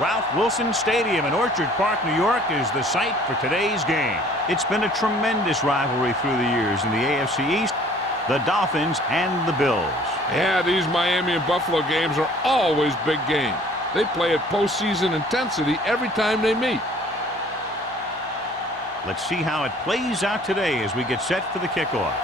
Ralph Wilson Stadium in Orchard Park, New York is the site for today's game. It's been a tremendous rivalry through the years in the AFC East, the Dolphins and the Bills. Yeah, these Miami and Buffalo games are always big games. They play at postseason intensity every time they meet. Let's see how it plays out today as we get set for the kickoff.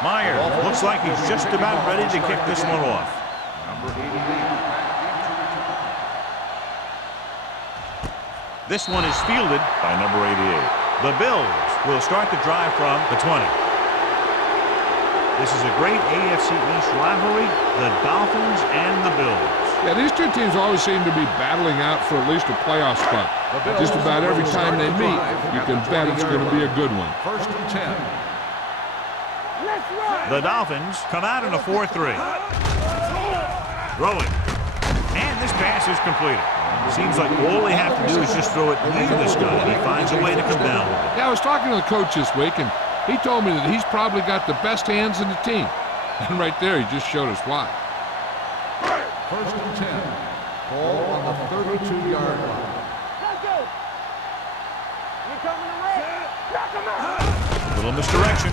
Meyer looks like he's just about ready to kick this one off. Number 88. This one is fielded by number 88. The Bills will start the drive from the 20. This is a great AFC East rivalry, the Dolphins and the Bills. Yeah, these two teams always seem to be battling out for at least a playoff spot. Just about every time they meet, you can bet it's going to be a good one. First and 10. The Dolphins come out in a 4-3. Throwing. And this pass is completed. Seems like all they have to do is just throw it near this guy, and he finds a way to come down with it. Yeah, I was talking to the coach this week, and he told me that he's probably got the best hands in the team. And right there, he just showed us why. First and 10. Ball on the 32-yard line. Let's go. You coming to red? Knock him out. Little misdirection.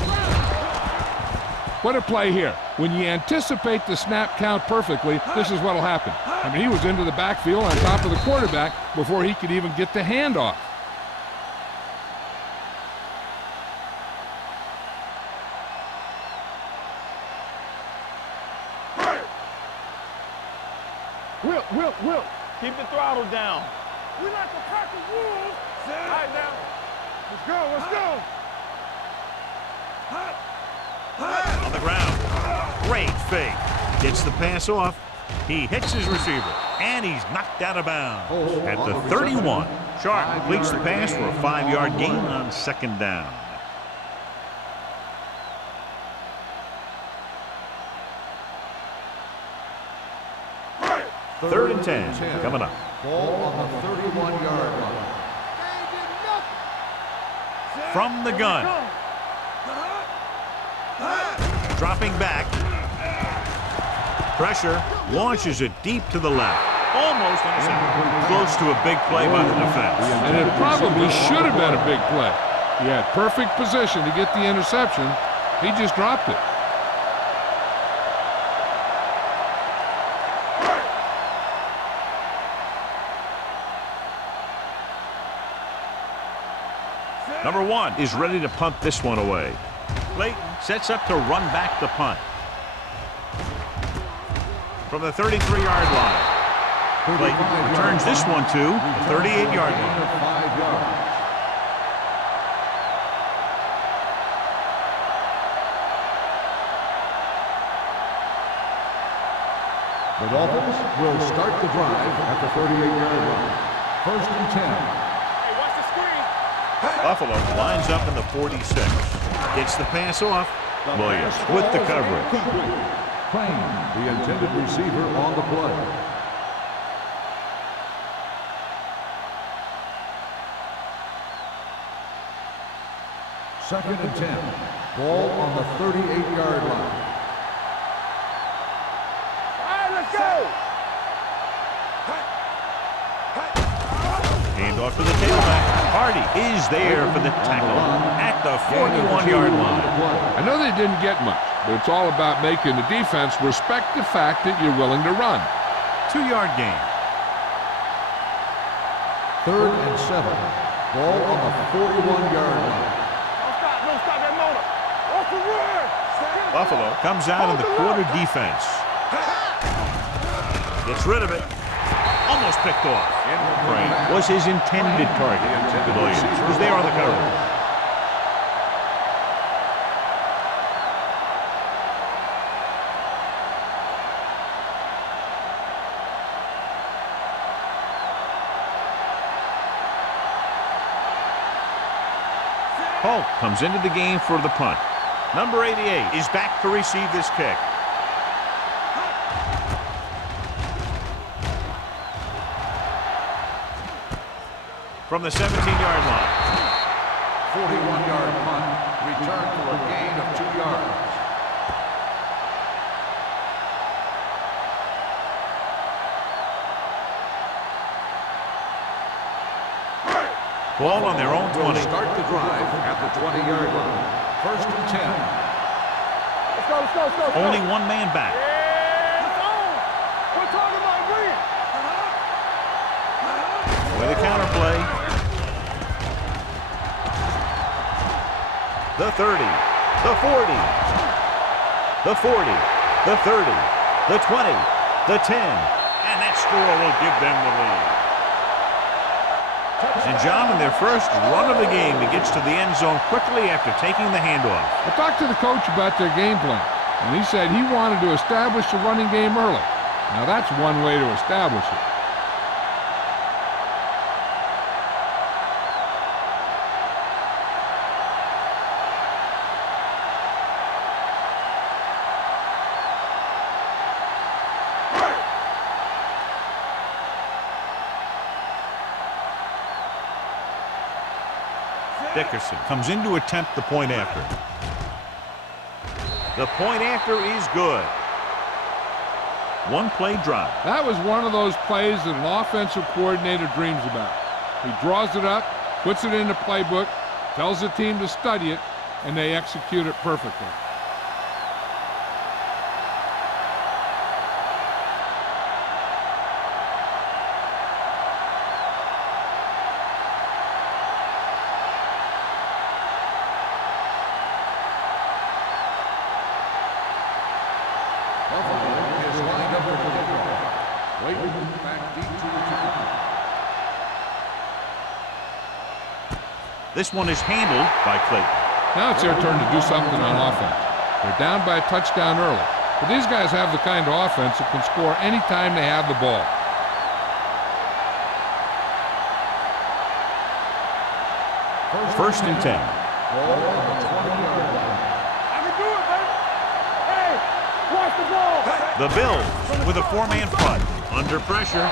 What a play here. When you anticipate the snap count perfectly, this is what will happen. I mean, he was into the backfield on top of the quarterback before he could even get the handoff. Will. Keep the throttle down. We like to pack the wolves. All right, now. Let's go. On the ground. Great fake. Gets the pass off. He hits his receiver. And he's knocked out of bounds. At the 31. Sharp completes the pass for a 5-yard gain on second down. Third and 10 coming up. Ball on the 31-yard line. From the gun. Dropping back. Pressure. Launches it deep to the left. Almost intercepted. Close to a big play by the defense. And it probably should have been a big play. He had perfect position to get the interception. He just dropped it. Number 1 is ready to punt this one away. Clayton sets up to run back the punt. From the 33-yard line. Clayton returns this one to the 38-yard line. The Dolphins will start the drive at the 38-yard line. First and 10. Buffalo lines up in the 46. Gets the pass off. Williams with the coverage. Crane, the intended receiver on the play. Second and 10. Ball on the 38-yard line. All right, let's go. Hand off to the tailback. Hardy is there for the tackle at the 41-yard line. I know they didn't get much, but it's all about making the defense respect the fact that you're willing to run. 2-yard gain. Third and 7. Ball on the 41-yard line. Don't stop that motor. Off the word. Buffalo comes out in the quarter defense. Gets rid of it. Almost picked off. Crane was his intended target. Williams was there on the coverage. Polk comes into the game for the punt. Number 88 is back to receive this kick. from the 17-yard line. 41-yard punt, return for a gain of 2 yards. Ball on their own 20. Start the drive at the 20-yard line. First and 10. Let's go, let's go, let's go. Only one man back. Yeah, it's on. We're talking about green. With a counter play. The 30, the 40, the 40, the 30, the 20, the 10. And that score will give them the lead. And John, in their first run of the game, he gets to the end zone quickly after taking the handoff. I talked to the coach about their game plan, and he said he wanted to establish the running game early. Now that's one way to establish it. Dickerson comes in to attempt the point after. The point after is good. One play drive. That was one of those plays that an offensive coordinator dreams about. He draws it up, puts it in the playbook, tells the team to study it, and they execute it perfectly. This one is handled by Clayton. Now it's their turn to do something on offense. They're down by a touchdown early. But these guys have the kind of offense that can score anytime they have the ball. First and 10. I can do it, baby. Hey, watch the ball. The Bills with a four-man front. Under pressure.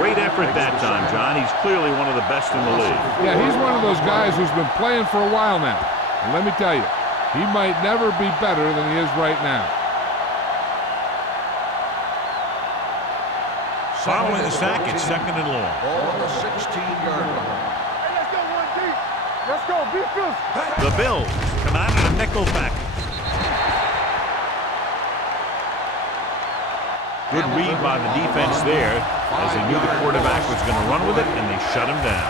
Great effort that time, John. He's clearly one of the best in the league. Yeah, he's one of those guys who's been playing for a while now. And let me tell you, he might never be better than he is right now. Following the sack, it's second and long. Ball on the 16-yard line. Hey, let's go one deep. Let's go, be physical. The Bills come out in a nickel package. Good read by the defense there, as they knew the quarterback was going to run with it, and they shut him down.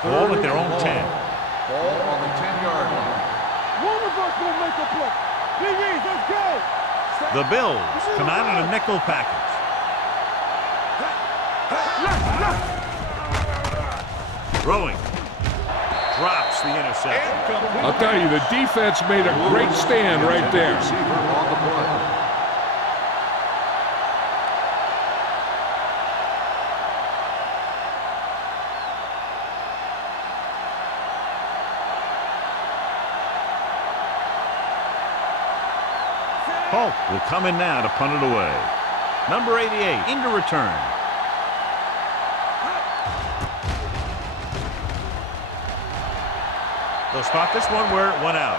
Ball at their own 10. Ball on the 10-yard line. One of us will make a play. DBs, let's go. The Bills come out in a nickel package. Throwing. Drops the interception. I'll tell you, the defense made a great stand right there. Receiver on the play. Hulk will come in now to punt it away. Number 88 into return. They'll spot this one where it went out.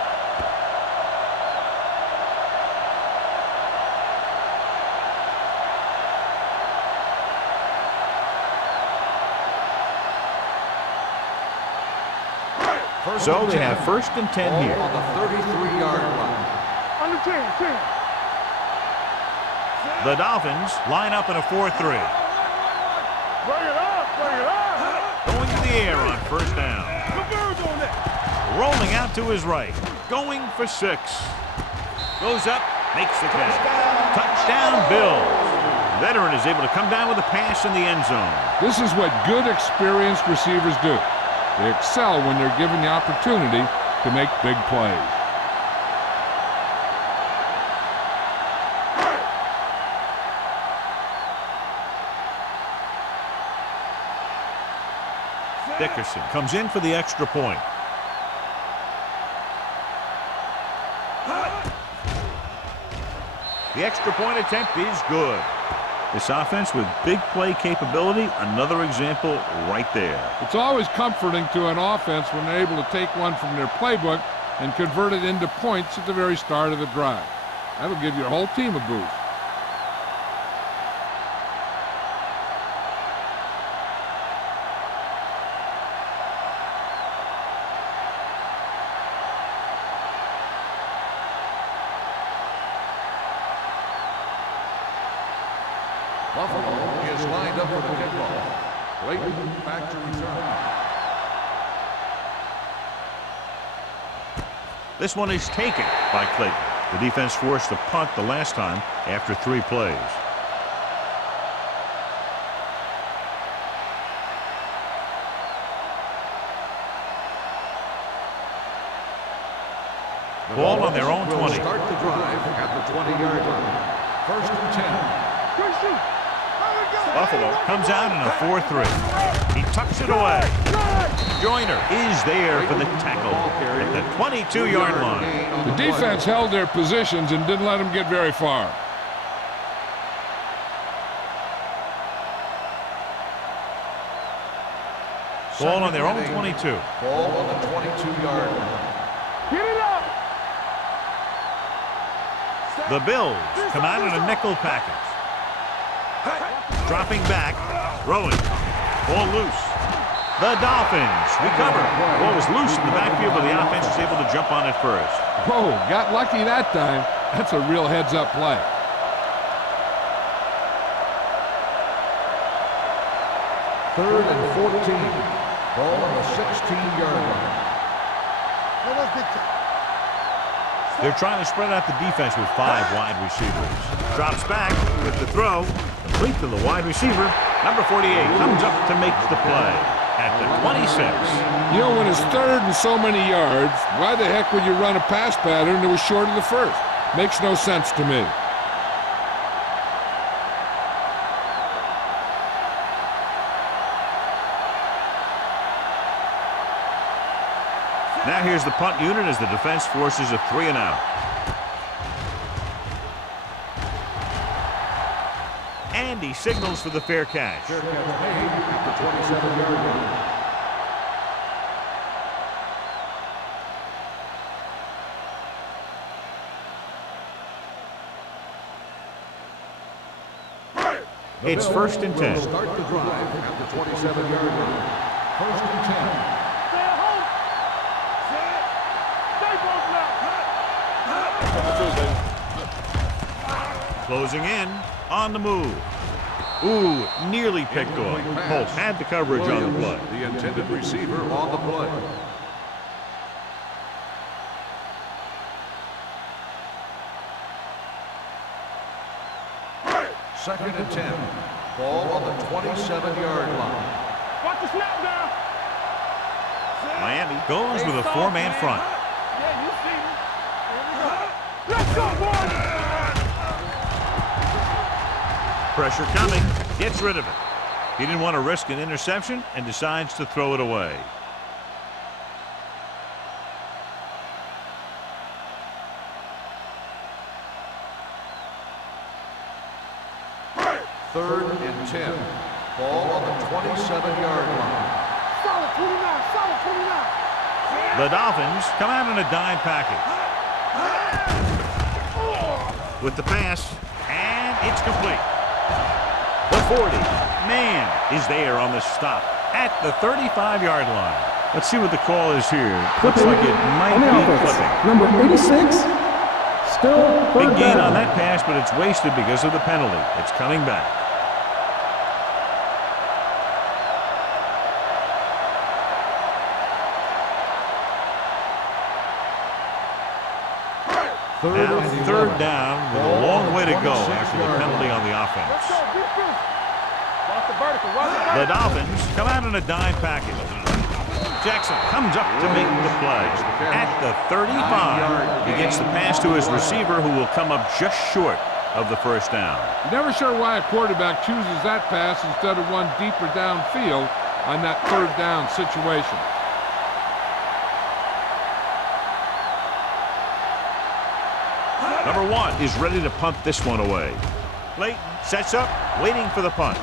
So they have first and 10 here. On the 33-yard line. On the 10. The Dolphins line up in a 4-3. Bring it up, bring it up. Going to the air on first down. The birds on that. Rolling out to his right. Going for 6. Goes up, makes the catch. Touchdown, Bills. Veteran is able to come down with a pass in the end zone. This is what good, experienced receivers do. They excel when they're given the opportunity to make big plays. Dickerson comes in for the extra point. The extra point attempt is good. This offense with big play capability, another example right there. It's always comforting to an offense when they're able to take one from their playbook and convert it into points at the very start of the drive. That'll give your whole team a boost. Buffalo is lined up for the kickoff. Clayton back to return. This one is taken by Clayton. The defense forced a punt the last time after 3 plays. Ball on their own 20. Start the drive at the 20-yard line. 1st and 10. Buffalo comes out in a 4-3. He tucks it away. Joyner is there for the tackle at the 22-yard line. The defense held their positions and didn't let them get very far. Ball on their own 22. Ball on the 22-yard line. Get it up. The Bills come out in a nickel package. Dropping back, throwing, ball loose. The Dolphins recover. Ball was loose in the backfield, but the offense was able to jump on it first. Whoa, got lucky that time. That's a real heads-up play. Third and 14. Ball on the 16-yard line. They're trying to spread out the defense with 5 wide receivers. Drops back with the throw. Complete to the wide receiver. Number 48 comes up to make the play at the 26. You know, when it's third and so many yards, why the heck would you run a pass pattern that was short of the first? Makes no sense to me. Now here's the punt unit as the defense forces a 3 and out. And he signals for the fair catch. Fair catch made at the 27-yard line. It's 1st and 10. Start the drive at the 27-yard line. 1st and 10. Closing in on the move. Ooh, nearly picked off. Holt had the coverage on the play. The intended receiver on the play. Second and 10. Ball on the 27-yard line. Watch the snap down. Miami goes with a 4-man front. Yeah, you see me. Let's go, boys. Pressure coming. Gets rid of it. He didn't want to risk an interception and decides to throw it away. Third and 10. Ball on the 27-yard line. Solid 29, solid 29. The Dolphins come out in a dime package. With the pass, and it's complete. The 40, man, is there on the stop at the 35-yard line. Let's see what the call is here. Looks like it might be clipping. Number 86, still Big third gain down. on that pass, but it's wasted because of the penalty. It's coming back. Now third down with a long way to go after the penalty on the offense. Let's go, defense. Watch the vertical, watch the vertical. The Dolphins come out in a dime package. Jackson comes up to make the play. At the 35, he gets the pass to his receiver, who will come up just short of the first down. Never sure why a quarterback chooses that pass instead of one deeper downfield on that third down situation. Number 1 is ready to punt this one away. Clayton sets up, waiting for the punt.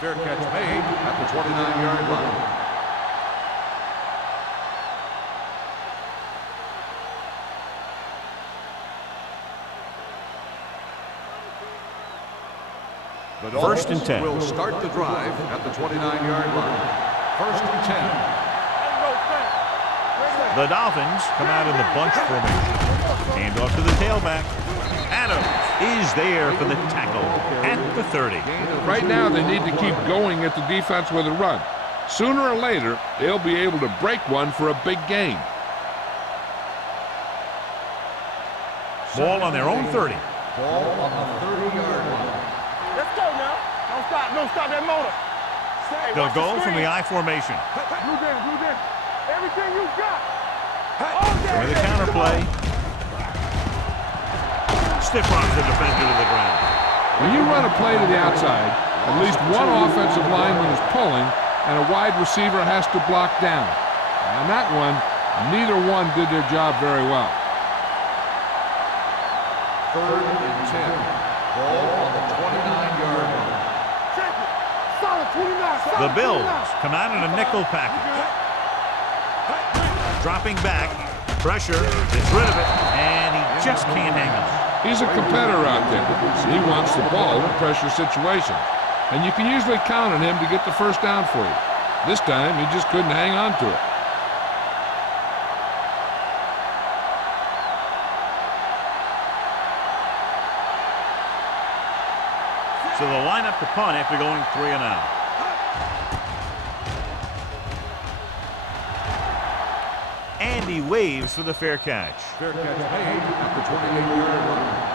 Fair catch made at the 29-yard line. The First and 10. Will start the drive at the 29-yard line. First and 10. The Dolphins come out in the bunch formation. Hand off to the tailback. Adams is there for the tackle at the 30. Right now, they need to keep going at the defense with a run. Sooner or later, they'll be able to break one for a big gain. Ball on their own 30. Ball on the 30-yard line. Let's go now. Don't stop that motor. They'll go from the I formation. Blue down. Everything you got. With a counter play. Stiff rocks the defender to the ground. When you run a play to the outside, at least one offensive lineman is pulling, and a wide receiver has to block down. On that one, neither one did their job very well. Third and 10. Ball on the 29-yard line. Solid 29. The Bills come out in a nickel package. Dropping back, pressure, gets rid of it, and he just can't hang on. He's a competitor out there. He wants the ball in pressure situations. And you can usually count on him to get the first down for you. This time, he just couldn't hang on to it. So they'll line up to punt after going 3 and out. And he waves for the fair catch. Fair catch made at the 28-yard line.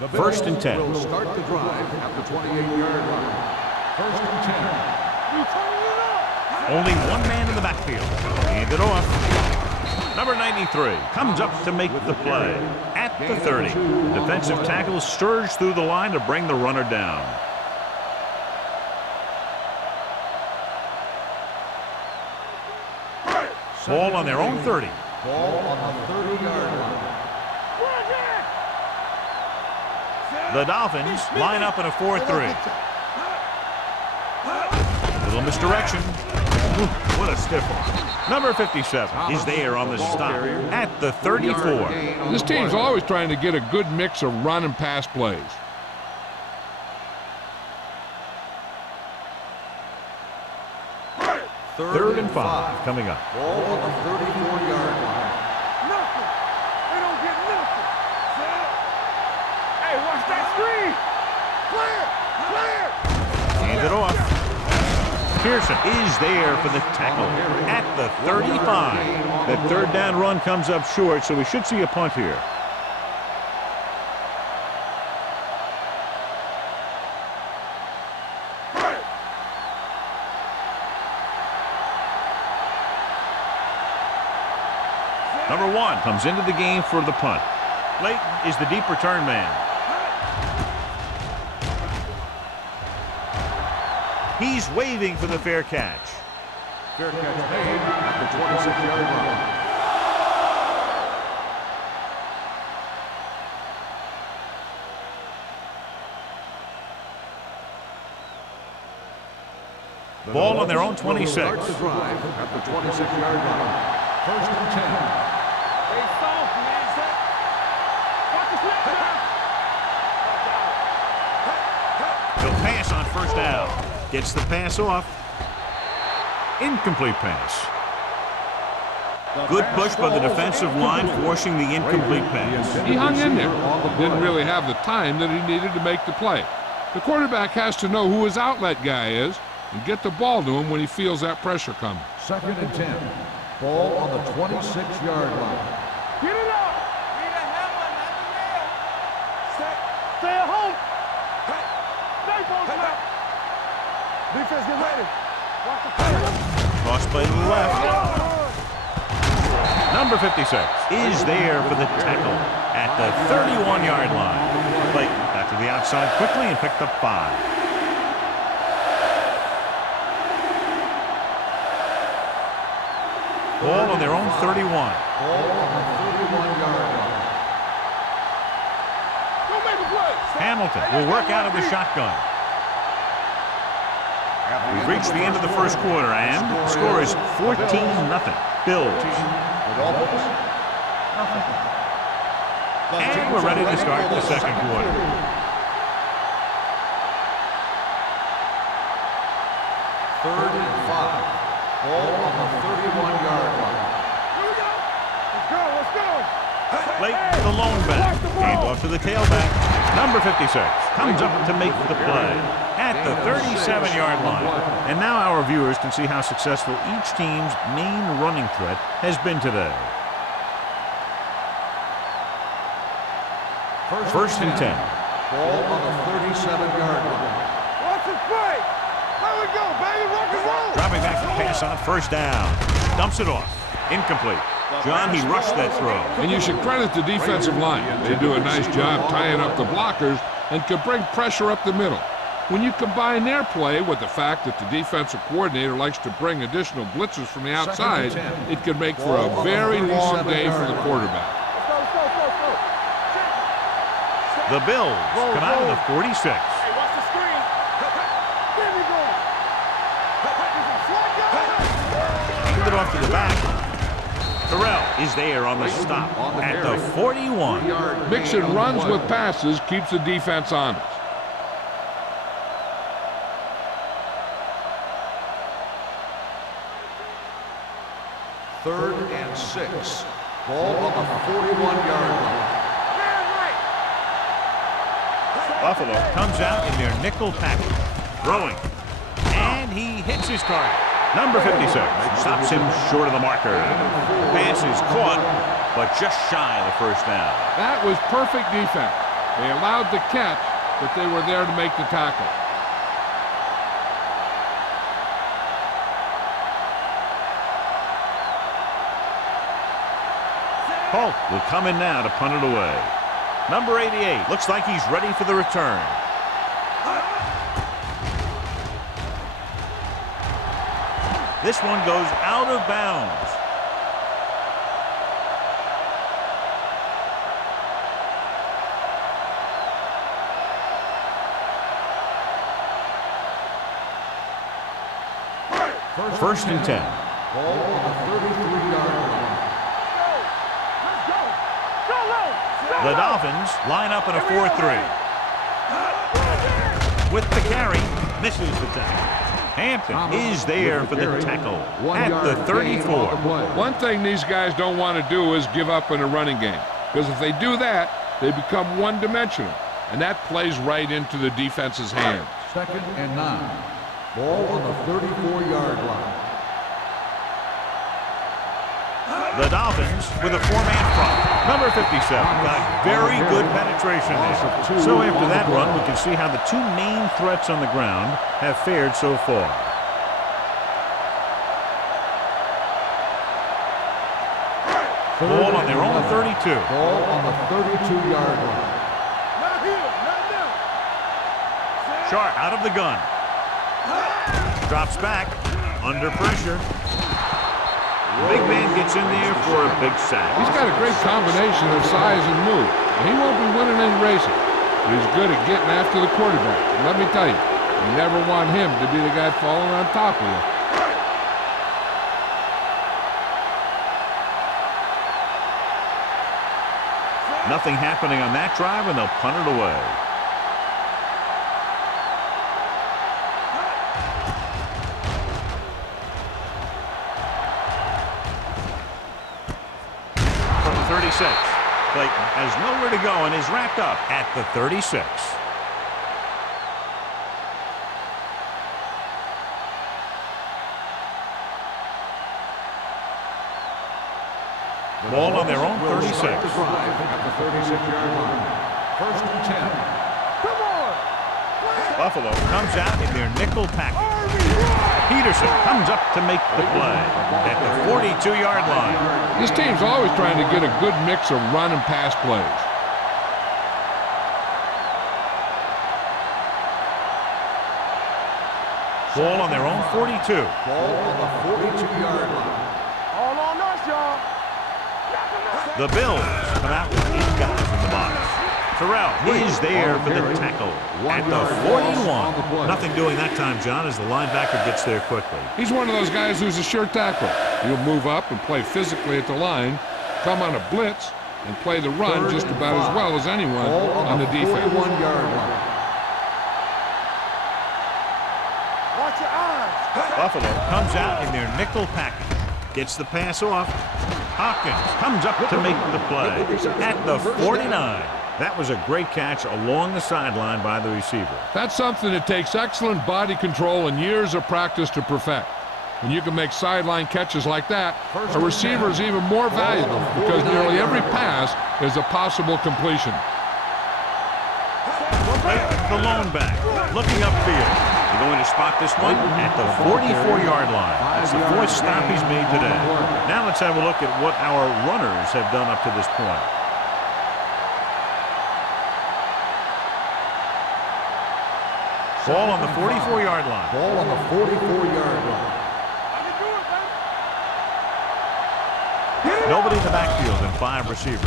The First and 10. Will start the drive at the 28-yard line. First and 10. Only one man in the backfield. Hand it off. Number 93 comes up to make the play at the 30. The defensive tackle surged through the line to bring the runner down. Ball on their own 30. Ball on the 30-yard line. The Dolphins line up in a 4-3. Little misdirection. Ooh, what a stiff arm. Number 57 is there on the stop at the 34. This team's always trying to get a good mix of run and pass plays. Third and 5 coming up. Ball on the 34-yard line. Nothing. They don't get nothing. Hey, watch that screen. Clear. Hand it off. Pearson is there for the tackle at the 35. That third down run comes up short, so we should see a punt here. Number 1 comes into the game for the punt. Clayton is the deep return man. He's waving for the fair catch. Fair catch made at the 26-yard line. Ball on their own 26. Start the drive at the 26-yard line. First and 10. Hey, soft, man. Watch the snap now. He'll pass on first down. Gets the pass off. Incomplete pass. Good push by the defensive line, forcing the incomplete pass. He hung in there, but didn't really have the time that he needed to make the play. The quarterback has to know who his outlet guy is and get the ball to him when he feels that pressure coming. Second and 10. Ball on the 26-yard line. Get it up. Need a hammer, not the nail. Stay at home. Stay close now. Defense, get ready. Watch the play. Cross play to the left. Number 56 is there for the tackle at the 31-yard line. Clayton back Got to the outside quickly and picked up 5. Ball on their own 31. Ball on the 31-yard line. Don't make a play. Hamilton will work out of the shotgun. We've reached the end of the first quarter, and the score is 14-0. Bills. And we're ready to start the second quarter. Third and 5. Ball on the 31-yard line. Here we go. Let's go. Late, the lone back. Hand off to the tailback. Number 56 comes up to make the play at the 37-yard line. And now our viewers can see how successful each team's main running threat has been today. First and 10. Ball on the 37-yard line. Watch it play. There we go, baby. Rock and roll. Dropping back to pass on first down. Dumps it off. Incomplete. John, he rushed that throw. And you should credit the defensive line. They do a nice job tying up the blockers and can bring pressure up the middle. When you combine their play with the fact that the defensive coordinator likes to bring additional blitzers from the outside, it can make for a very long day for the quarterback. The Bills come out of the 46. Hey, watch the screen. There we go. Hand it off to the back. Terrell is there on the stop at the 41. Mixing runs with passes keeps the defense honest. Third and 6. Ball on the 41-yard line. Buffalo comes out in their nickel package. Throwing. And he hits his target. Number 56 stops him short of the marker. Pass is caught, but just shy of the first down. That was perfect defense. They allowed the catch, but they were there to make the tackle. Polk will come in now to punt it away. Number 88 looks like he's ready for the return. This one goes out of bounds. First and 10. Ball on the 33-yard line. The Dolphins line up in a 4-3. With the carry, misses the tackle. Hampton is there for the tackle at the 34. One thing these guys don't want to do is give up in a running game, because if they do that, they become one-dimensional, and that plays right into the defense's hands. Second and 9. Ball on the 34-yard line. The Dolphins with a 4-man front. Number 57 got very good penetration there. So after that run, we can see how the two main threats on the ground have fared so far. Ball on their own 32. Ball on the 32-yard line. Not here, not now. Sharp out of the gun. Drops back under pressure. Big man gets in there for a big sack. He's got a great combination of size and move. And he won't be winning any races, but he's good at getting after the quarterback. And let me tell you, you never want him to be the guy falling on top of you. Nothing happening on that drive, and they'll punt it away. From the 36, Clayton has nowhere to go and is wrapped up at the 36. Ball on their own 36. Start the drive at the 36-yard line. First and 10. Come on. Buffalo comes out in their nickel package. Peterson comes up to make the play at the 42-yard line. This team's always trying to get a good mix of run and pass plays. Ball on their own 42. Ball on the 42-yard line. All on us, y'all. The Bills come out with 8 guys in the box. Terrell is there for the tackle at the 41. Nothing doing that time, John, as the linebacker gets there quickly. He's one of those guys who's a sure tackler. He'll move up and play physically at the line, come on a blitz, and play the run just about as well as anyone on the defense. 41-yard line. Watch your eyes. Buffalo comes out in their nickel package. Gets the pass off. Hopkins comes up to make the play at the 49. That was a great catch along the sideline by the receiver. That's something that takes excellent body control and years of practice to perfect. When you can make sideline catches like that, a receiver is even more valuable because nearly every pass is a possible completion. The lone back, looking upfield. They're going to spot this one at the 44-yard line. It's the 4th stop he's made today. Now let's have a look at what our runners have done up to this point. Ball on the 44-yard line. Ball on the 44-yard line. Nobody in the backfield and 5 receivers.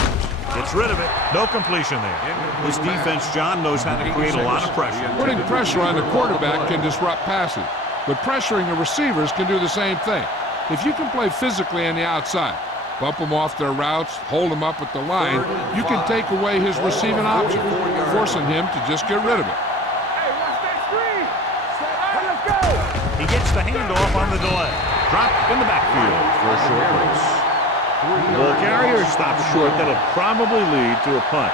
Gets rid of it. No completion there. This defense, John, knows how to create a lot of pressure. Putting pressure on the quarterback can disrupt passing, but pressuring the receivers can do the same thing. If you can play physically on the outside, bump them off their routes, hold them up at the line, you can take away his receiving option, forcing him to just get rid of it. Hey, watch that screen. Hey, let's go. He gets the handoff on the delay. Drop in the backfield for a short race. The ball carrier stops short. That'll probably lead to a punt.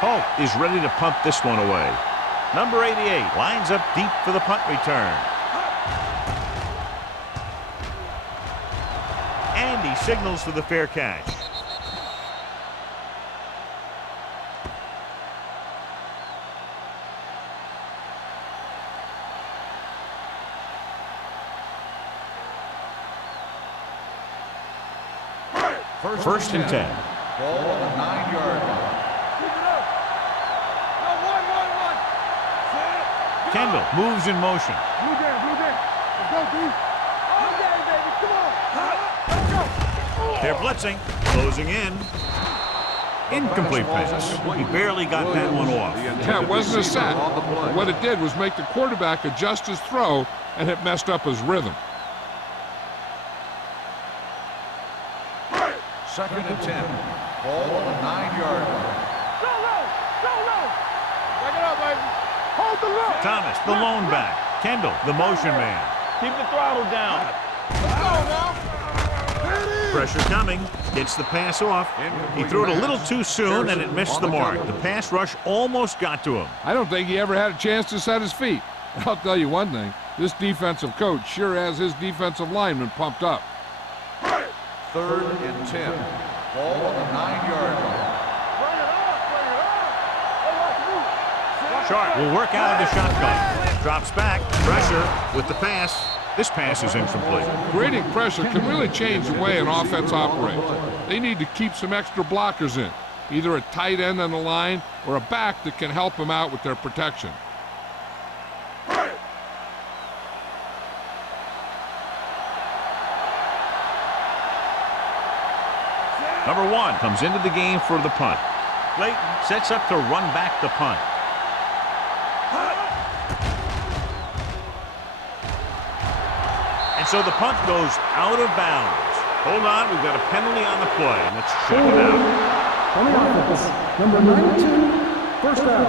Holt is ready to punt this one away. Number 88 lines up deep for the punt return. And he signals for the fair catch. First and 10. Ball on the 9-yard line. Kendall moves in motion. Blue down, blue down. Let's go, D. All day, baby. Come on. Let's go. They're blitzing, closing in. Incomplete pass. He barely got that one off. Yeah, it wasn't a sack. What it did was make the quarterback adjust his throw, and it messed up his rhythm. Second and 10. Ball on the 9-yard line. Go low. Go low. Back it up, baby. Hold the look. Thomas, the lone back. Kendall, the motion man. Keep the throttle down. Let's go now. Pressure coming. Gets the pass off. He threw it a little too soon, and it missed the mark. The pass rush almost got to him. I don't think he ever had a chance to set his feet. I'll tell you one thing. This defensive coach sure has his defensive linemen pumped up. Third and 10. Ball on the 9-yard line. Sharp will work out of the shotgun. Drops back. Pressure with the pass. This pass is incomplete. Creating pressure can really change the way an offense operates. They need to keep some extra blockers in, either a tight end on the line or a back that can help them out with their protection. Number 1 comes into the game for the punt. Clayton sets up to run back the punt. And so the punt goes out of bounds. Hold on, we've got a penalty on the play. Let's check it out. On the offense, number 92, first down.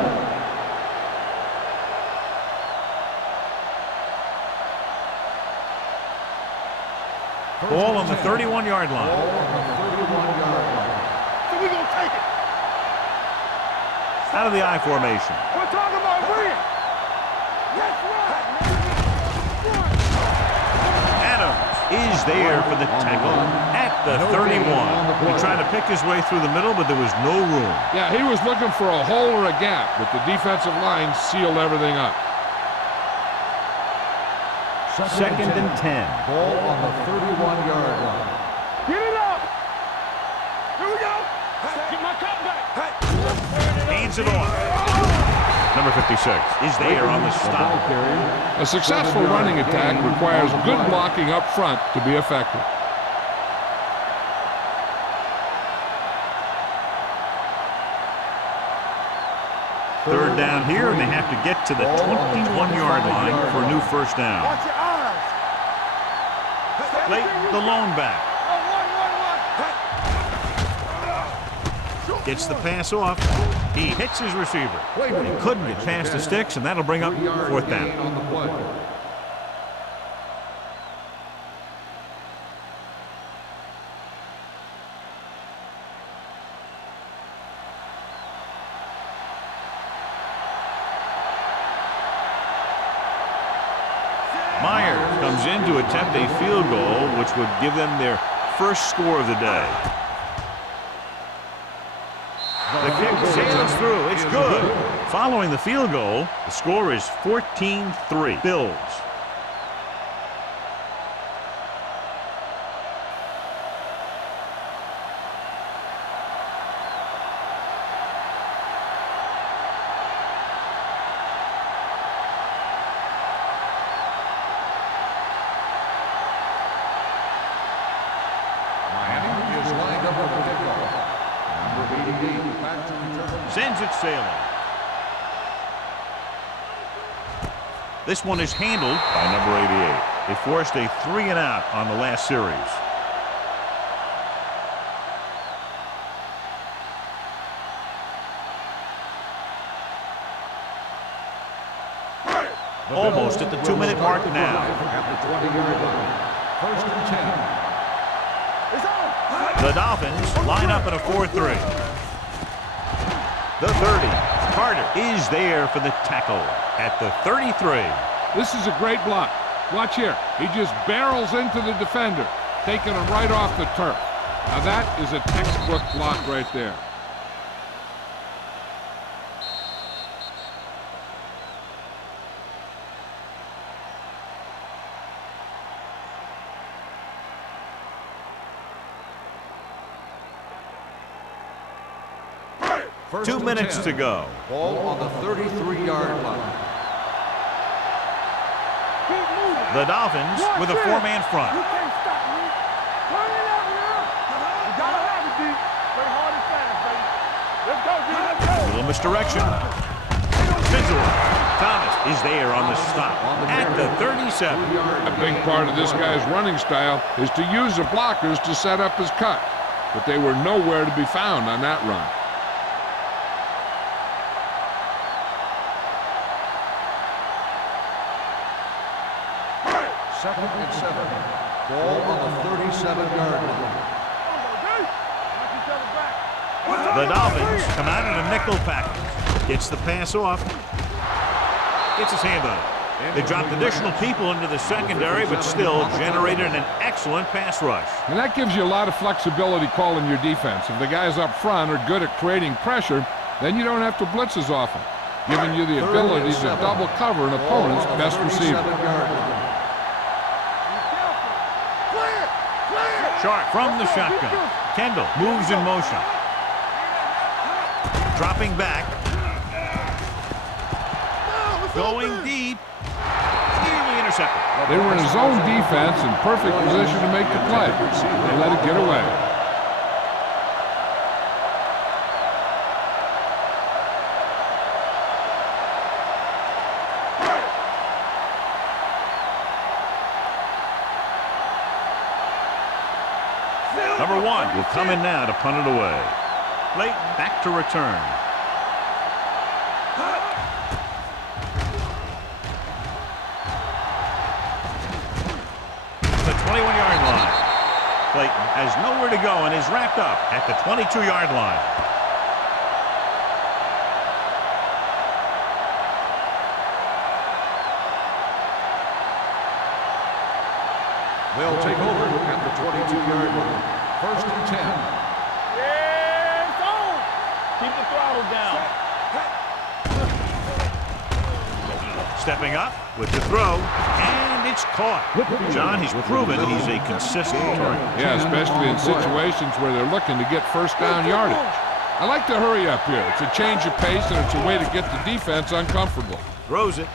Ball on the 31-yard line. So we're going to take it. Out of the I formation. We're talking about win. That's right. Adams is there for the tackle at the 31. He tried to pick his way through the middle, but there was no room. Yeah, he was looking for a hole or a gap, but the defensive line sealed everything up. Second and 10. Ball on the 31-yard line. Get it up. Here we go. Get my cup back. Hands it off. Number 56 is there on the stop. A successful running attack requires good blocking up front to be effective. Third down here, and they have to get to the 21-yard line for a new first down. Watch your eyes. Late, the lone back. Gets the pass off. He hits his receiver. He couldn't get past the sticks, and that'll bring up fourth down. On the play. Myers comes in to attempt a field goal, which would give them their first score of the day. The kick sails through. It's good. Following the field goal, the score is 14-3. Bills. Miami is lined up with the kickoff. Number 88 back to return. Sends it sailing. This one is handled by number 88. They forced a 3-and-out on the last series. Almost at the 2-minute mark now. At the 20-yard line. First and 10. It's on. The Dolphins line up in a 4-3. The 30. Carter is there for the tackle at the 33. This is a great block. Watch here. He just barrels into the defender, taking him right off the turf. Now that is a textbook block right there. First 2 and minutes 10. to go. Ball on the 33-yard line. Keep moving. The Dolphins with a 4-man You front. can't stop me. Turn it up now. You gotta have it, D. Play hard and fast, baby. Let's go, D. Let's go. Little misdirection. Fizzle. Thomas is there on the stop at the 37. A big part of this guy's running style is to use the blockers to set up his cut, but they were nowhere to be found on that run. Second and 7. Ball on the 37-yard line. Knock each other back. The Dolphins come out in a nickel package. Gets the pass off. Gets his hand on it. They dropped additional people into the secondary, but still generated an excellent pass rush. And that gives you a lot of flexibility calling your defense. If the guys up front are good at creating pressure, then you don't have to blitz as often, giving you the ability to double cover an opponent's best receiver. Sharp from the shotgun. Kendall moves in motion. Dropping back. Going deep. Nearly intercepted. They were in a zone defense in perfect position to make the play. They let it get away. Number 1 will come in now to punt it away. Clayton back to return. The 21-yard line. Clayton has nowhere to go and is wrapped up at the 22-yard line. They'll take over at the 22-yard line. First and 10. Yeah, it's on. Keep the throttle down. Stepping up with the throw, and it's caught. John, he's proven he's a consistent target. Yeah, especially in situations where they're looking to get first down yardage. I like to hurry up here. It's a change of pace, and it's a way to get the defense uncomfortable. Throws it.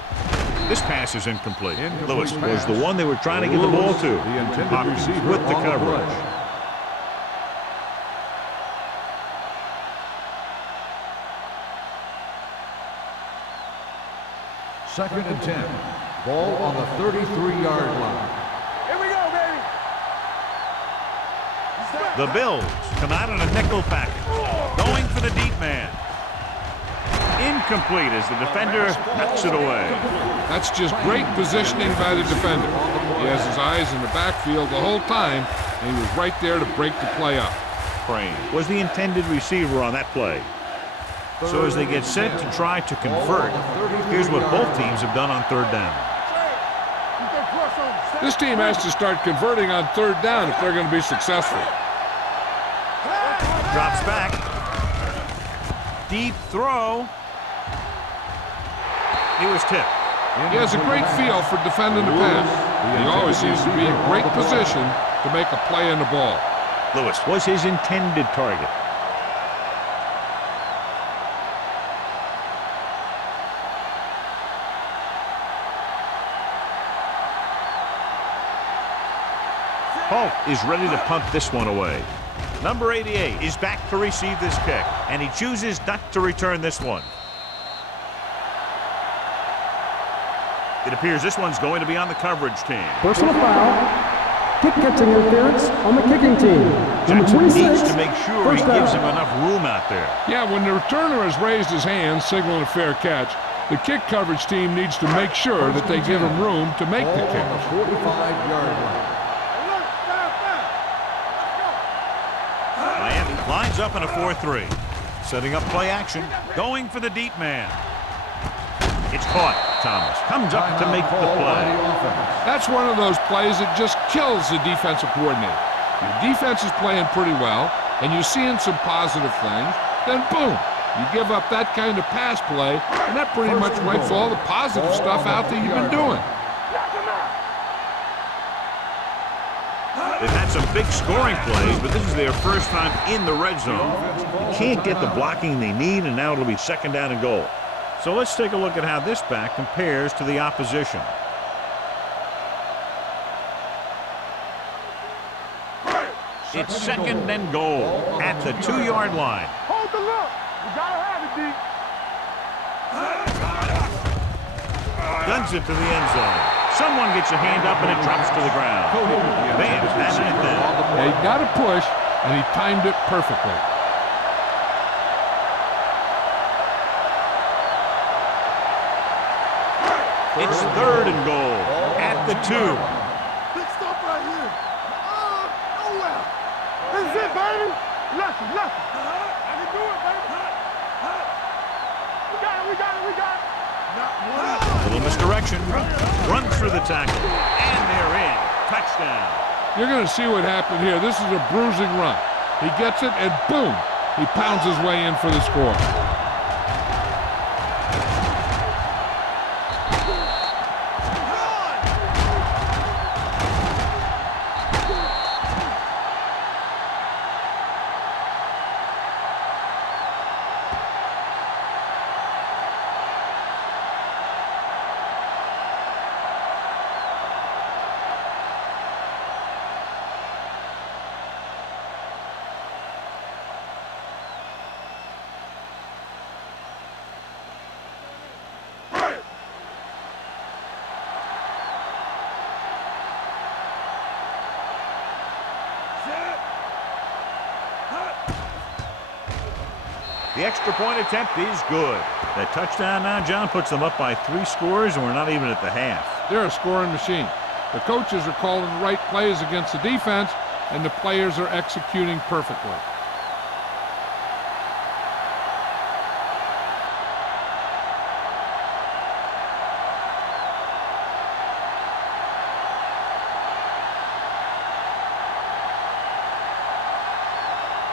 This pass is incomplete. Lewis was the one they were trying to get the ball to. Hopkins with the coverage. Second and 10. Ball on the 33-yard line. Here we go, baby. The Bills come out in a nickel package, going for the deep man. Incomplete as the defender knocks it away. That's just great positioning by the defender. He has his eyes in the backfield the whole time, and he was right there to break the play up. Crane was the intended receiver on that play. So as they get set to try to convert, here's what both teams have done on third down. This team has to start converting on third down if they're going to be successful. Drops back. Deep throw. He was tipped. He has a great feel for defending the pass. He always seems to be in great position to make a play in the ball. Lewis was his intended target. Polk is ready to punt this one away. Number 88 is back to receive this kick, and he chooses not to return this one. It appears this one's going to be on the coverage team. Personal foul. Kick catching interference on the kicking team. Number Johnson 26, needs to make sure he first down. gives him enough room out there. Yeah, when the returner has raised his hand, signaling a fair catch, the kick coverage team needs to make sure that they give him room to make the Ball on catch. the 45-yard line. Miami lines up in a 4-3. Setting up play action. Going for the deep man. It's caught. Thomas comes up to make the play. That's one of those plays that just kills the defensive coordinator. Your defense is playing pretty well, and you're seeing some positive things, then boom, you give up that kind of pass play, and that pretty much wipes all the positive stuff out that you've been doing. They've had some big scoring plays, but this is their first time in the red zone. You can't get the blocking they need, and now it'll be second down and goal. So let's take a look at how this back compares to the opposition. It's second and goal at the 2-yard line. Hold the look. You gotta have it, D. Guns it to the end zone. Someone gets a hand up and it drops to the ground. Bam, that's it then. They got a push, and he timed it perfectly. It's third and goal at the 2. Big stop right here. Nowhere. This is it, baby. Lucky. I can do it, baby. We got it. Not one. Little misdirection. Run through the tackle. And they're in. Touchdown. You're going to see what happened here. This is a bruising run. He gets it, and boom, he pounds his way in for the score. The extra point attempt is good. That touchdown now, John, puts them up by 3 scores, and we're not even at the half. They're a scoring machine. The coaches are calling the right plays against the defense, and the players are executing perfectly.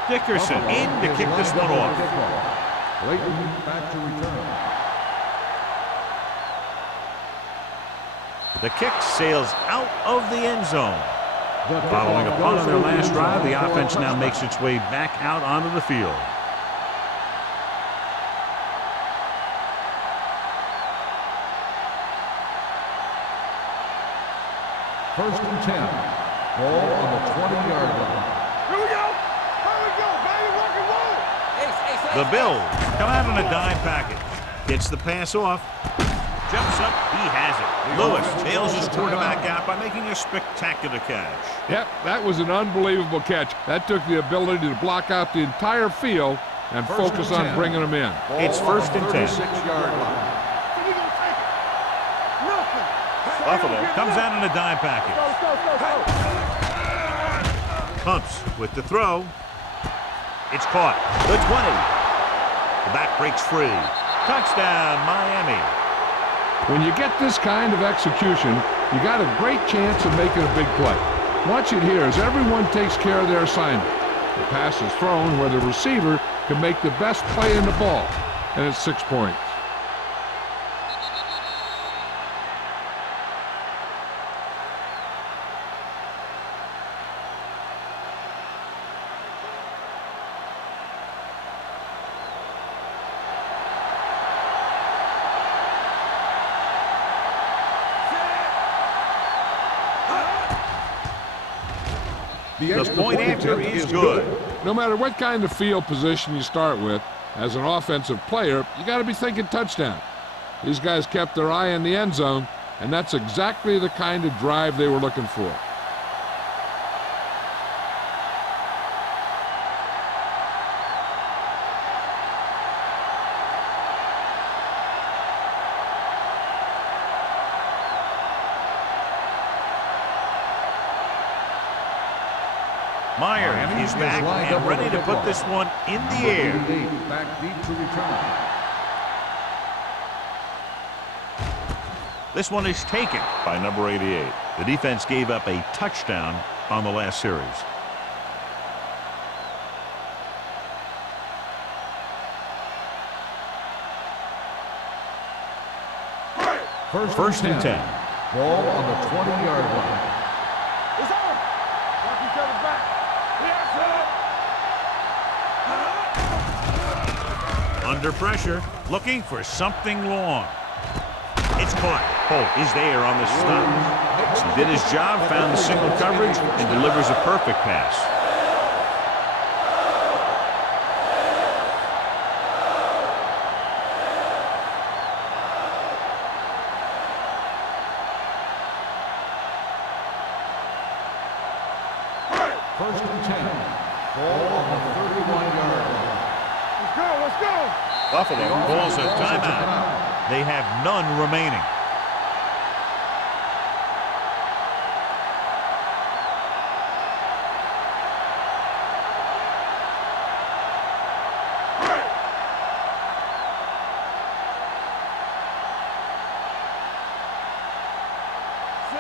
Dickerson in to kick this one off. Clayton back to return. The kick sails out of the end zone. The Following a kickoff punt on their goes to last drive, the for offense a now touchdown. makes its way back out onto the field. First and 10. Ball on the 20-yard line. Here we go. Here we go, baby. Rock and roll. The Bills come out in a dime package. Gets the pass off. Jumps up. He has it. Lewis tails his quarterback out by making a spectacular catch. Yep, that was an unbelievable catch. That took the ability to block out the entire field and First focus and on 10. bringing them in. Ball It's on first the and 10. 36-yard line. So we gonna take it. Nothing. So we Buffalo don't get comes nothing. out in a dime package. Go. Pumps with the throw. It's caught. The 20. The back breaks free. Touchdown, Miami. When you get this kind of execution, you got a great chance of making a big play. Watch it here as everyone takes care of their assignment. The pass is thrown where the receiver can make the best play in the ball, and it's 6 points. The extra point after attempt is good. No matter what kind of field position you start with, as an offensive player, you got to be thinking touchdown. These guys kept their eye on the end zone, and that's exactly the kind of drive they were looking for. Myers Miami is is back lined up and with ready the to put kickoff. this one in the Number air. 88, back deep to return. This one is taken by number 88. The defense gave up a touchdown on the last series. First and 10. Ball on the 20-yard line. It's on. Watch each other back. Yes, sir. Under pressure, looking for something long. It's caught. Holt is there on the stop. He did his job, found the single coverage, and delivers a perfect pass. First and 10. Ball on the 31-yard line. Let's go. Buffalo calls a timeout. They have none remaining.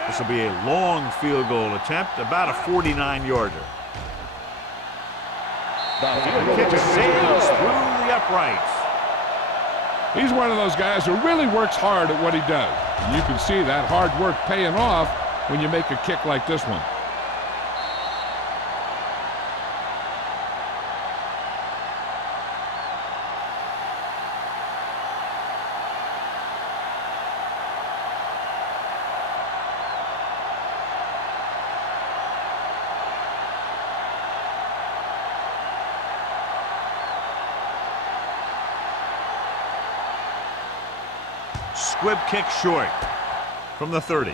This will be a long field goal attempt, about a 49-yarder. The kick sails through the uprights. He's one of those guys who really works hard at what he does. And you can see that hard work paying off when you make a kick like this one. Squib kick short from the 30.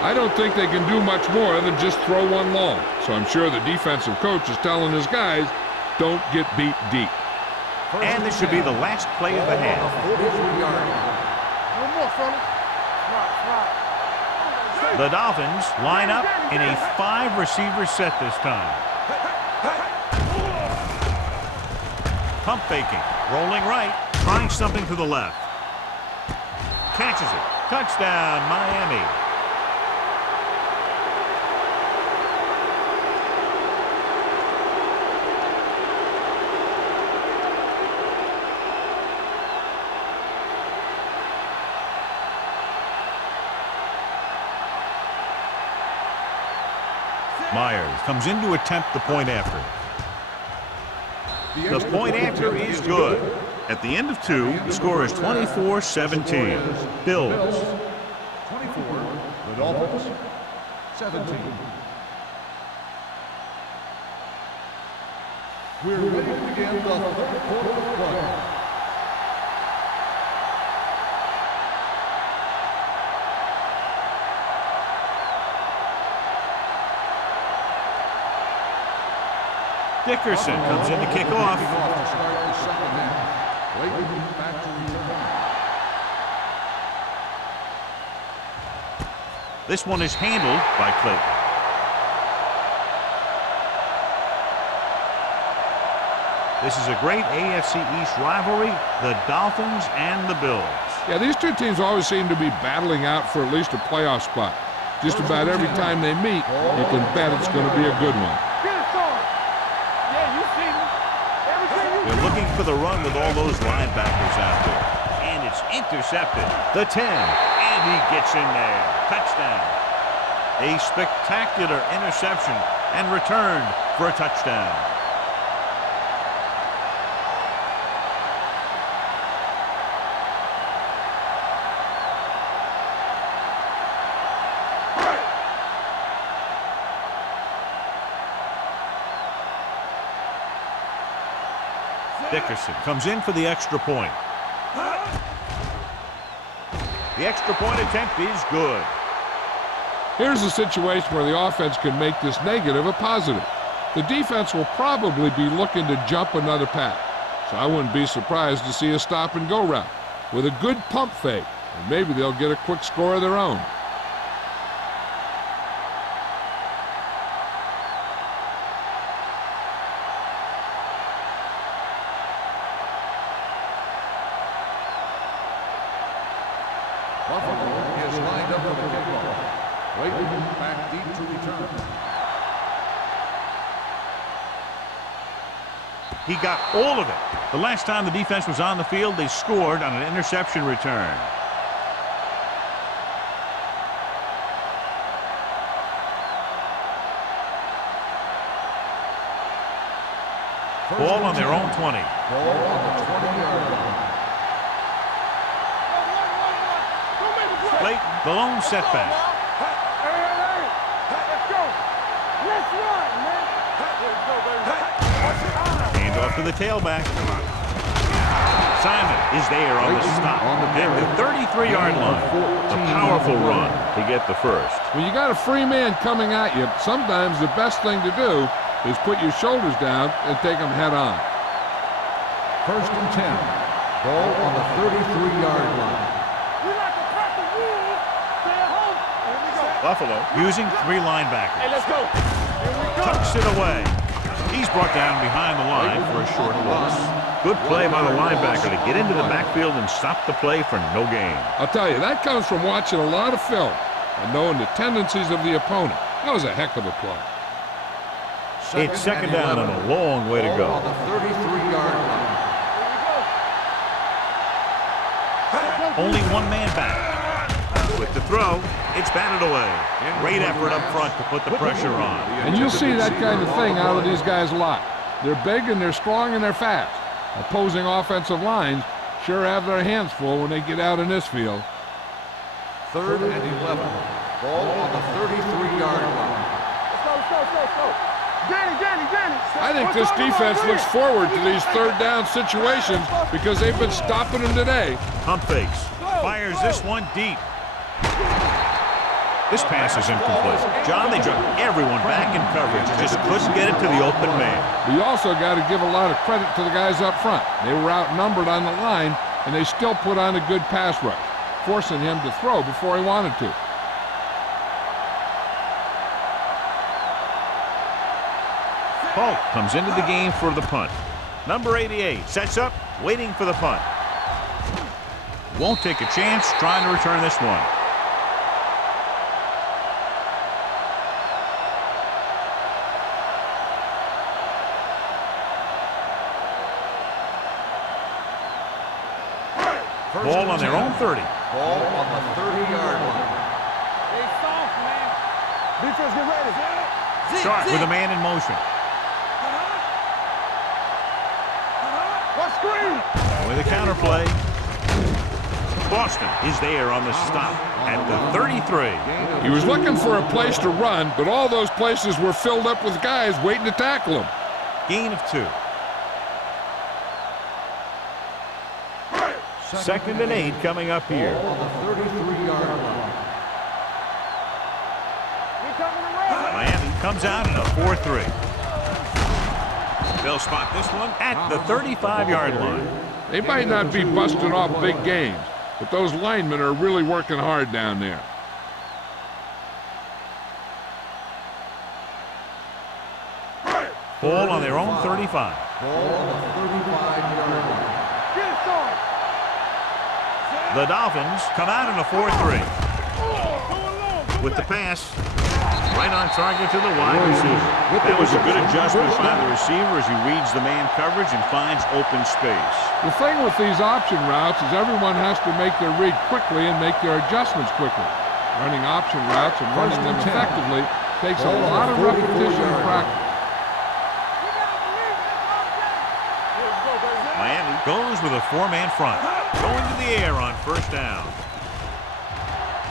I don't think they can do much more than just throw one long. So I'm sure the defensive coach is telling his guys, don't get beat deep. And this should be the last play of the half. 43-yard line. No more, fellas. Right. The Dolphins line up in a 5-receiver set this time. Pump faking, rolling right, trying something to the left. Catches it. Touchdown, Miami. Myers comes in to attempt the point after. The point after is good. At the end of 2, the score is 24-17. Bills. 24, the Dolphins. 17. We're ready to begin the third quarter of play. Dickerson comes in to kick off. To start the second half. Clayton back to return. This one is handled by Clayton. This is a great AFC East rivalry, the Dolphins and the Bills. Yeah, these two teams always seem to be battling out for at least a playoff spot. Just about every time they meet, you can bet it's going to be a good one. They're looking for the run with all those linebackers out there. And it's intercepted. The 10. And he gets in there. Touchdown. A spectacular interception and returned for a touchdown. Dickerson comes in for the extra point. The extra point attempt is good. Here's a situation where the offense can make this negative a positive. The defense will probably be looking to jump another pass, so I wouldn't be surprised to see a stop-and-go route with a good pump fake, and maybe they'll get a quick score of their own. Buffalo is lined up for the kickoff. Clayton back deep to return. He got all of it. The last time the defense was on the field, they scored on an interception return. Ball on their own 20. Ball on the 20-yard line. Late, the lone setback. Let's go. Let's run, man. Hand off to the tailback. Simon is there on the stop at the 33-yard line. A powerful run to get the first. When you got a free man coming at you, sometimes the best thing to do is put your shoulders down and take them head on. 1st and 10. Ball on the 33-yard line. Buffalo using 3 linebackers. Hey, let's go. Here we go. Tucks it away. He's brought down behind the line for a short loss. Good play by the linebacker to get into the backfield and stop the play for no gain. I'll tell you, that comes from watching a lot of film and knowing the tendencies of the opponent. That was a heck of a play. It's second down and a long way to go. On the 33-yard line. Only one man back. With the throw, it's batted away. Great effort up front to put the pressure on. And you'll see that kind of thing out of these guys a lot. They're big and they're strong and they're fast. Opposing offensive lines sure have their hands full when they get out in this field. 3rd and 11. Ball on the 33-yard line. Let's go. Danny. I think this defense looks forward to these third down situations because they've been stopping them today. Pump fakes. Fires this one deep. This pass is incomplete. John, they drove everyone back in coverage. Just couldn't get it to the open man. But you also got to give a lot of credit to the guys up front. They were outnumbered on the line, and they still put on a good pass rush, forcing him to throw before he wanted to. Polk comes into the game for the punt. Number 88 sets up, waiting for the punt. Won't take a chance trying to return this one. Ball on their own 30. Ball on the 30-yard line. They soft, man. Defense, get ready. Sharp with a man in motion. What screen? With a counterplay. Boston is there on the stop at the 33. He was looking for a place to run, but all those places were filled up with guys waiting to tackle him. Gain of 2. 2nd and 8 coming up here. On the 33-yard line. Miami comes out in a 4-3. They'll spot this one at the 35-yard line. They might not be busting off big games, but those linemen are really working hard down there. Ball on their own 35. Ball on the 35-yard line. Get it started. The Dolphins come out in a 4-3. With the pass, right on target to the wide receiver. That was a good adjustment by the receiver as he reads the man coverage and finds open space. The thing with these option routes is everyone has to make their read quickly and make their adjustments quickly. Running option routes and running them effectively takes a lot of repetition and practice. Miami goes with a 4-man front. Going to the air on 1st down.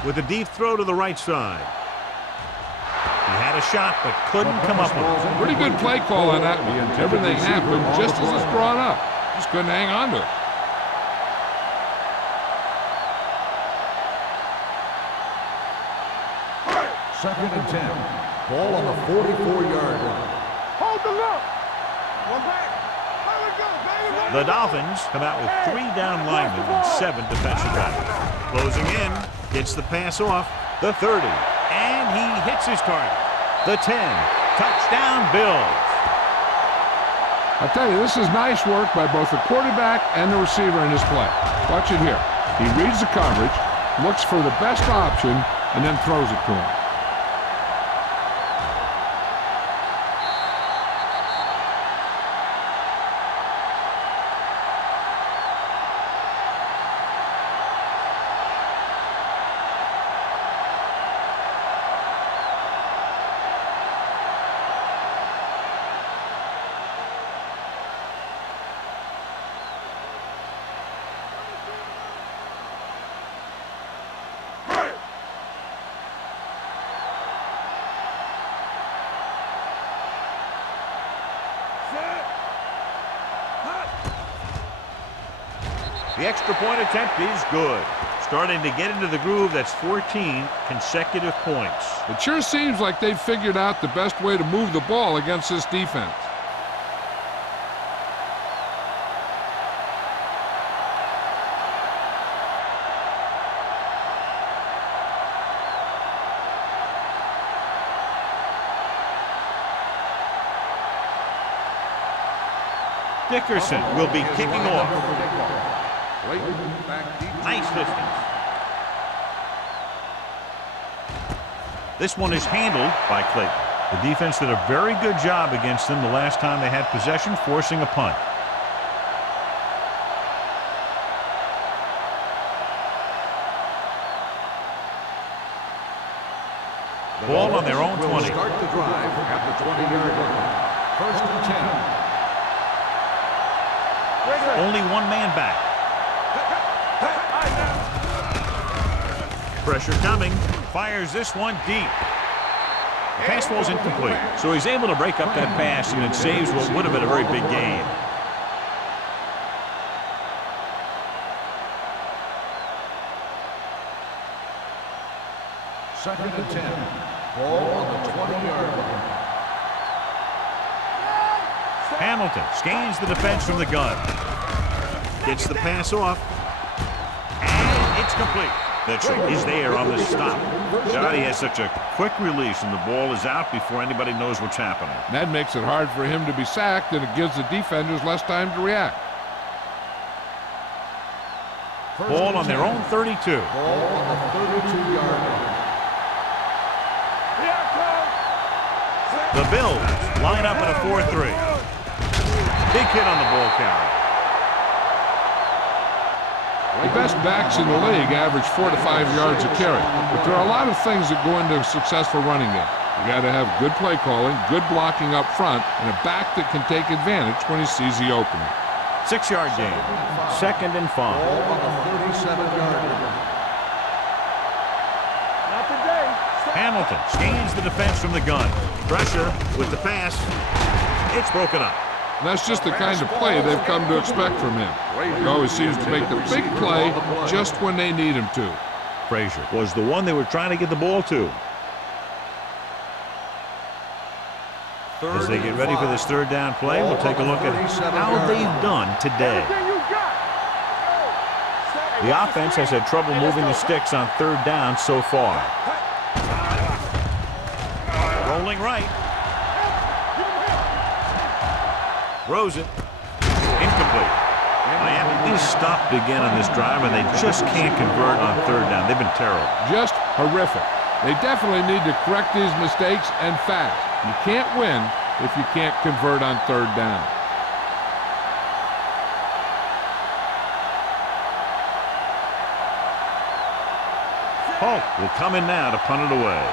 With a deep throw to the right side. He had a shot but couldn't come up with it. Pretty good play call on that one. Everything happened just as it's drawn up. Just couldn't hang on to it. Second and 10. Ball on the 44-yard line. Hold the look. One back. There we go, baby. The Dolphins come out with 3 down linemen and 7 defensive backs. Closing in, gets the pass off, the 30, and he hits his target. The 10, touchdown Bills. I tell you, this is nice work by both the quarterback and the receiver in this play. Watch it here. He reads the coverage, looks for the best option, and then throws it to him. The extra point attempt is good. Starting to get into the groove. That's 14 consecutive points. It sure seems like they've figured out the best way to move the ball against this defense. Dickerson will be kicking off. Nice distance. This one is handled by Clayton. The defense did a very good job against them the last time they had possession, forcing a punt. Ball on their own 20. Start the drive at the 20-yard line. 1st and 10. Only 1 man back. Pressure coming. Fires this one deep. The pass ball's incomplete. So he's able to break up that pass, and it saves what would have been a very big gain. Second and 10. Ball on the 20-yard line. Hamilton scans the defense from the gun. Gets the pass off. And it's complete. Mitchell is there on the stop. Johnny has such a quick release, and the ball is out before anybody knows what's happening. That makes it hard for him to be sacked, and it gives the defenders less time to react. Ball on their own 32. Ball on the 32-yard line. The Bills line up in a 4-3. Big hit on the ball carrier. The best backs in the league average 4 to 5 yards a carry, but there are a lot of things that go into a successful running game. You got to have good play calling, good blocking up front, and a back that can take advantage when he sees the opening. 6-yard gain. 2nd and 5. Ball on the 37-yard line. Not today. Hamilton scans the defense from the gun. Pressure with the pass. It's broken up. And that's just the kind of play they've come to expect from him. He always seems to make the big play just when they need him to. Frazier was the one they were trying to get the ball to. As they get ready for this 3rd down play, we'll take a look at how they've done today. Everything you got. The offense has had trouble moving the sticks on 3rd down so far. Rolling right. Throws it. Incomplete. Miami is stopped again on this drive, and they just can't convert on 3rd down. They've been terrible. Just horrific. They definitely need to correct these mistakes and fast. You can't win if you can't convert on 3rd down. Polk will come in now to punt it away.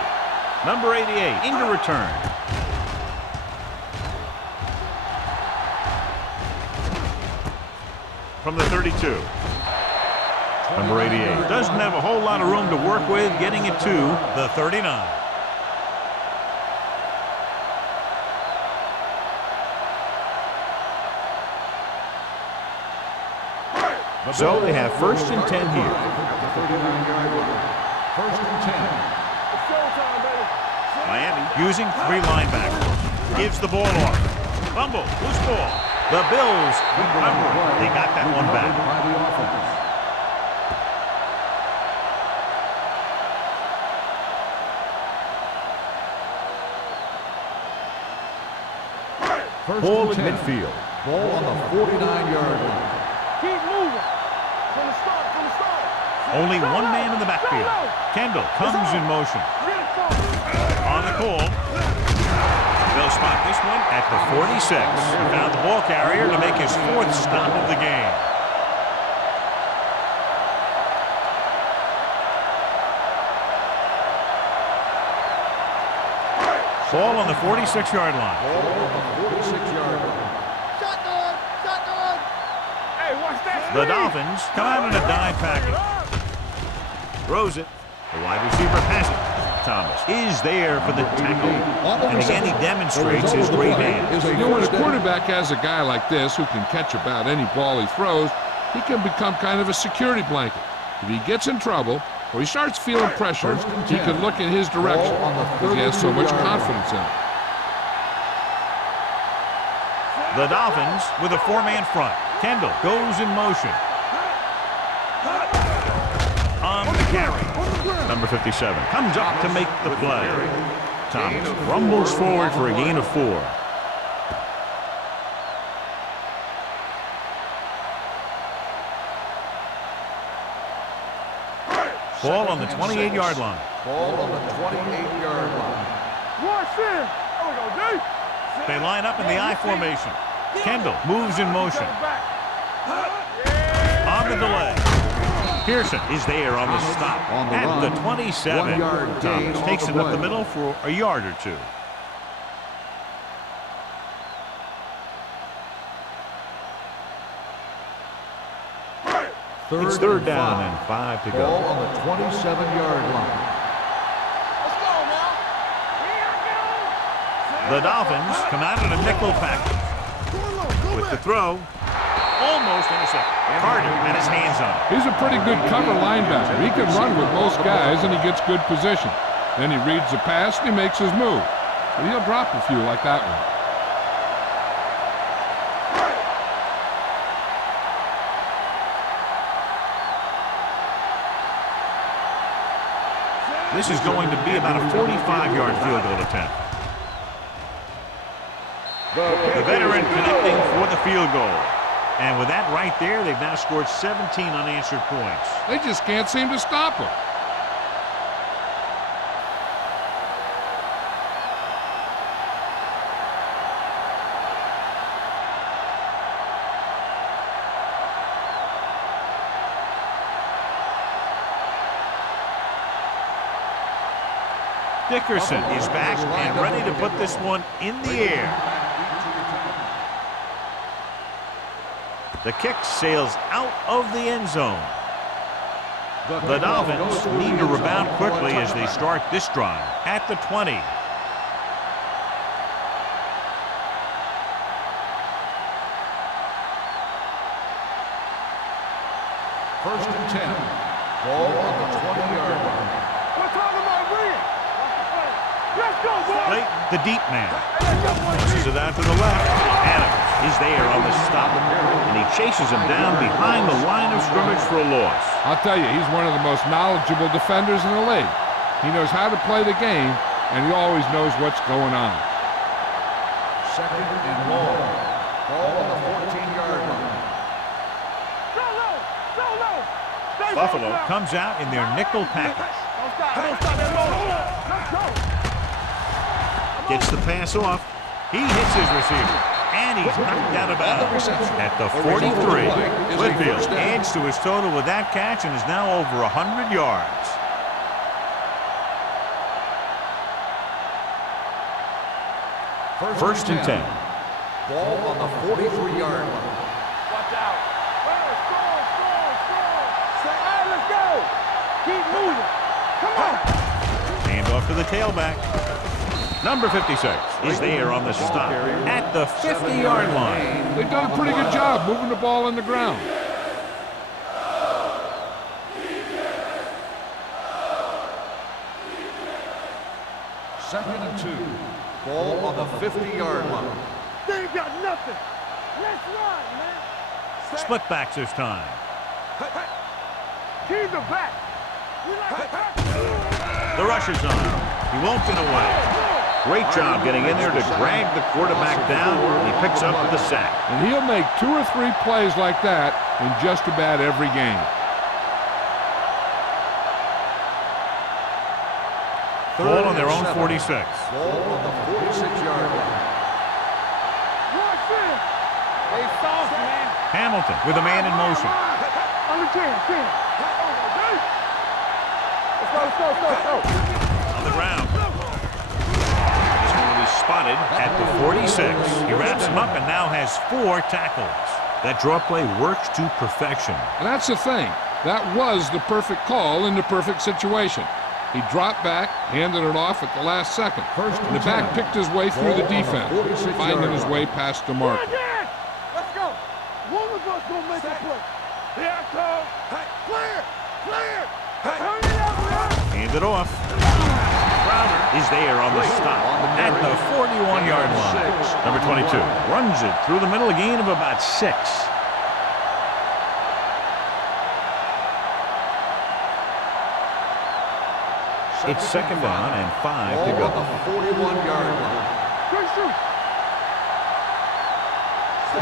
Number 88 into return. From the 32. Number 88 doesn't have a whole lot of room to work with, getting it to the 39. So they have 1st and 10 here. 39-yard line. 1st and 10. It's showtime, baby. Miami using 3 linebackers. Gives the ball off. Fumble. Loose ball. The Bills recover. They got that one back. By the offense. Ball at midfield. Ball on the 49-yard line. Keep moving. From the start. Only one man in the backfield. Kendall comes in motion. On the call. They'll spot this one at the 46. He found the ball carrier to make his 4th stop of the game. Ball on the 46-yard line. Ball on the 46-yard line. Hey, watch that. The Dolphins come out in a dime package. Throws it. The wide receiver has it. Thomas is there for the tackle. And again, he demonstrates his great hands. You know, when a quarterback has a guy like this who can catch about any ball he throws, he can become kind of a security blanket. If he gets in trouble or he starts feeling pressure, he can look in his direction because he has so much confidence in it. The Dolphins with a 4-man front. Kendall goes in motion. On the carry. Number 57 comes up to make the play. Thomas rumbles forward for a gain of 4. Ball on the 28-yard line. Ball on the 28-yard line. Watch it. There we go, D. They line up in the I formation. Kendall moves in motion. On the delay. Pearson is there on the stop On the at run, the 27. 1 yard gain Thomas on takes the it up play. the middle for a yard or 2. It's 3rd down and 5 to Ball go. on the 27-yard line. Let's go now. The Dolphins come out in a nickel package. With the throw, almost intercepted. Carter had his hands on it. He's a pretty good cover linebacker. He can run with most guys, and he gets good position. Then he reads the pass, and he makes his move. But he'll drop a few like that one. This is going to be about a 45-yard field goal attempt. The veteran connecting for the field goal. And with that right there, they've now scored 17 unanswered points. They just can't seem to stop him. Dickerson is back and ready to put this one in the air. The kick sails out of the end zone. The Dolphins need to rebound quickly as they start this drive at the 20. First and 10. Ball on the 20-yard line. We're talking about Reed. Let's go, boys. Late, the deep man. Pushes it out to the left. Adams is there on the stop. And he chases him down behind the line of scrimmage for a loss. I'll tell you, he's one of the most knowledgeable defenders in the league. He knows how to play the game, and he always knows what's going on. Second and long. Ball on the 14-yard line. Go low. Go low. Stay Buffalo low. comes out in their nickel package. Don't stop. Don't stop that low. Let's go. Gets the pass off. He hits his receiver. And he's knocked out of bounds at the 43. Whitfield adds to his total with that catch and is now over 100 yards. First and 10. Ball on the 43-yard line. Watch out. Score. All right, let's go. Keep moving. Come on. Hand off to the tailback. Number 56 is there on the stop at the 50-yard line. They've done a pretty good job moving the ball on the ground. Second and 2. Ball on the 50-yard line. They ain't got nothing. Let's run, man. Split backs this time. Keep the back. The rush is on. He won't get away. Great job getting in there to drag the quarterback down, and he picks up the sack. And he'll make 2 or 3 plays like that in just about every game. Ball on their own 46. Ball on the 46-yard line. Watch it. They soft, man. Hamilton with a man in motion. Only 10. Let's go. On the ground. This one will be spotted at the 46. He wraps him up and now has 4 tackles. That draw play works to perfection. And that's the thing. That was the perfect call in the perfect situation. He dropped back, handed it off at the last second. And the back picked his way through the defense, finding his way past the marker. Let's go. One of us gonna make a play. Here I come. Clear. Turn it up, man. Hand it off. Crowder is there on the stop at the 41-yard line. Number 22 runs it through the middle, a gain of about 6. It's second down and 5 to go. Ball on the 41-yard line. Good shoot.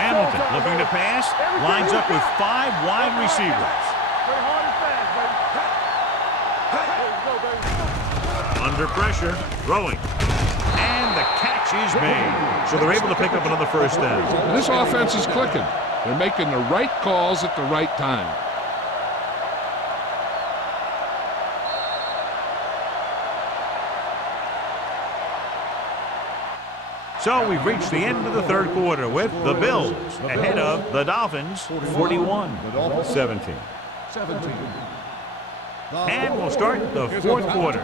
Hamilton looking to pass, lines up with 5 wide receivers. Play hard and fast, baby. There you go, baby. Under pressure, throwing. And the catch is made. So they're able to pick up another first down. And this offense is clicking. They're making the right calls at the right time. So we've reached the end of the third quarter with the Bills ahead of the Dolphins 41-17. 17. And we'll start the fourth quarter.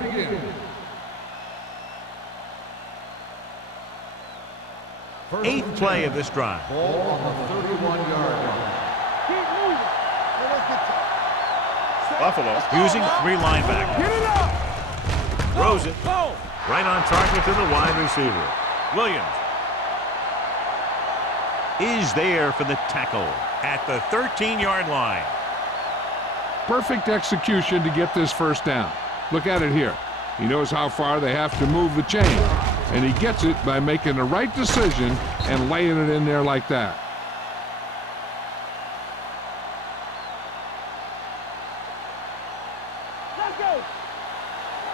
Eighth play of this drive. Ball on the 31-yard line. Keep moving. Buffalo using 3 linebackers. Get it up. Throws it right on target to the wide receiver. Williams is there for the tackle at the 13-yard line. Perfect execution to get this first down. Look at it here. He knows how far they have to move the chain, and he gets it by making the right decision and laying it in there like that. Let's go.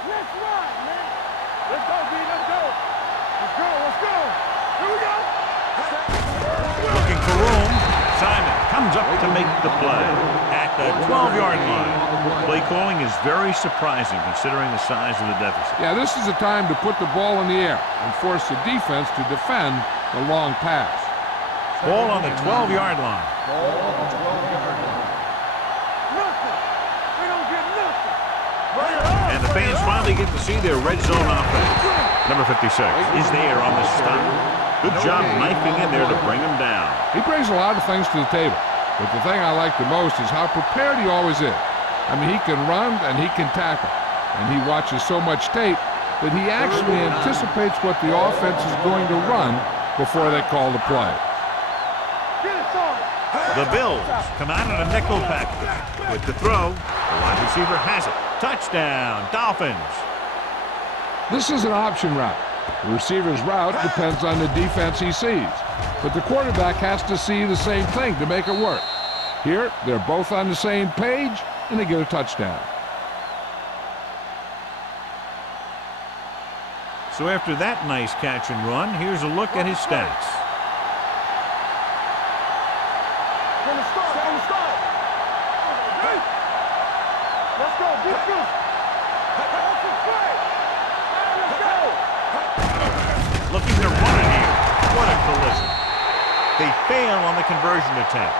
Let's run, man. Let's go, B. Let's go. Let's go. Here we go. Looking for room. Simon comes up to make the play at the 12-yard line. Play calling is very surprising considering the size of the deficit. Yeah, this is the time to put the ball in the air and force the defense to defend the long pass. Ball on the 12-yard line. Ball on the 12-yard line. Nothing. We don't get nothing. And the fans finally get to see their red zone offense. Number 56 is there on the stop. Good job knifing in there to bring him down. He brings a lot of things to the table, but the thing I like the most is how prepared he always is. I mean, he can run and he can tackle, and he watches so much tape that he actually anticipates what the offense is going to run before they call the play. The Bills come out in a nickel package. With the throw, the wide receiver has it. Touchdown, Dolphins. This is an option route. The receiver's route depends on the defense he sees, but the quarterback has to see the same thing to make it work. Here, they're both on the same page, and they get a touchdown. So after that nice catch and run, here's a look at his stats. From the start. Hey. Let's go. Defense. Let's go. Looking to run it here. What a collision. They fail on the conversion attempt.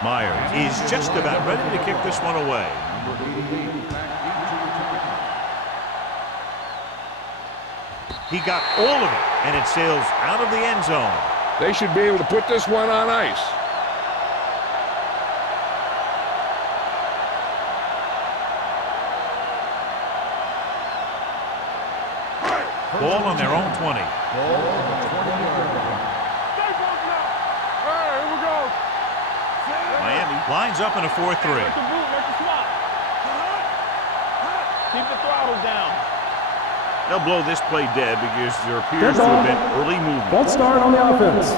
Myers is just about ready to kick this one away. He got all of it, and it sails out of the end zone. They should be able to put this one on ice. Ball on their own 20. Ball on the 20-yard line. Miami lines up in a 4-3. Keep the throttle down. They'll blow this play dead because there appears to have been early movement. False start on the offense.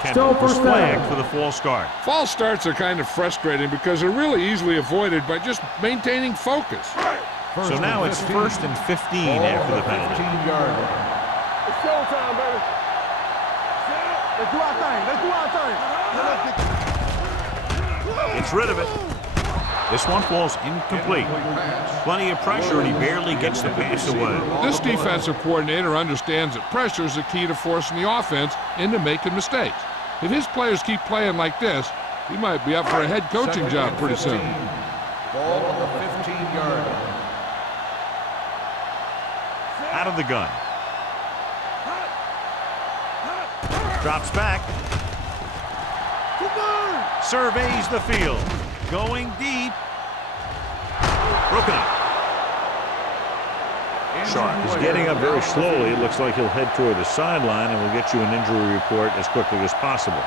Kendall Still was first down. flagged for the false start. False starts are kind of frustrating because they're really easily avoided by just maintaining focus. So now it's 1st and 15 after the penalty. 15-yard line. It's showtime, baby. Let's do our thing. It's rid of it. This one falls incomplete. Plenty of pressure, and he barely gets the pass away. This defensive coordinator understands that pressure is the key to forcing the offense into making mistakes. If his players keep playing like this, he might be up for a head coaching job pretty soon. Ball on the 15-yard line. Out of the gun. Drops back. Surveys the field. Going deep. Broken up. Sharp is getting up very slowly. It looks like he'll head toward the sideline, and we'll get you an injury report as quickly as possible.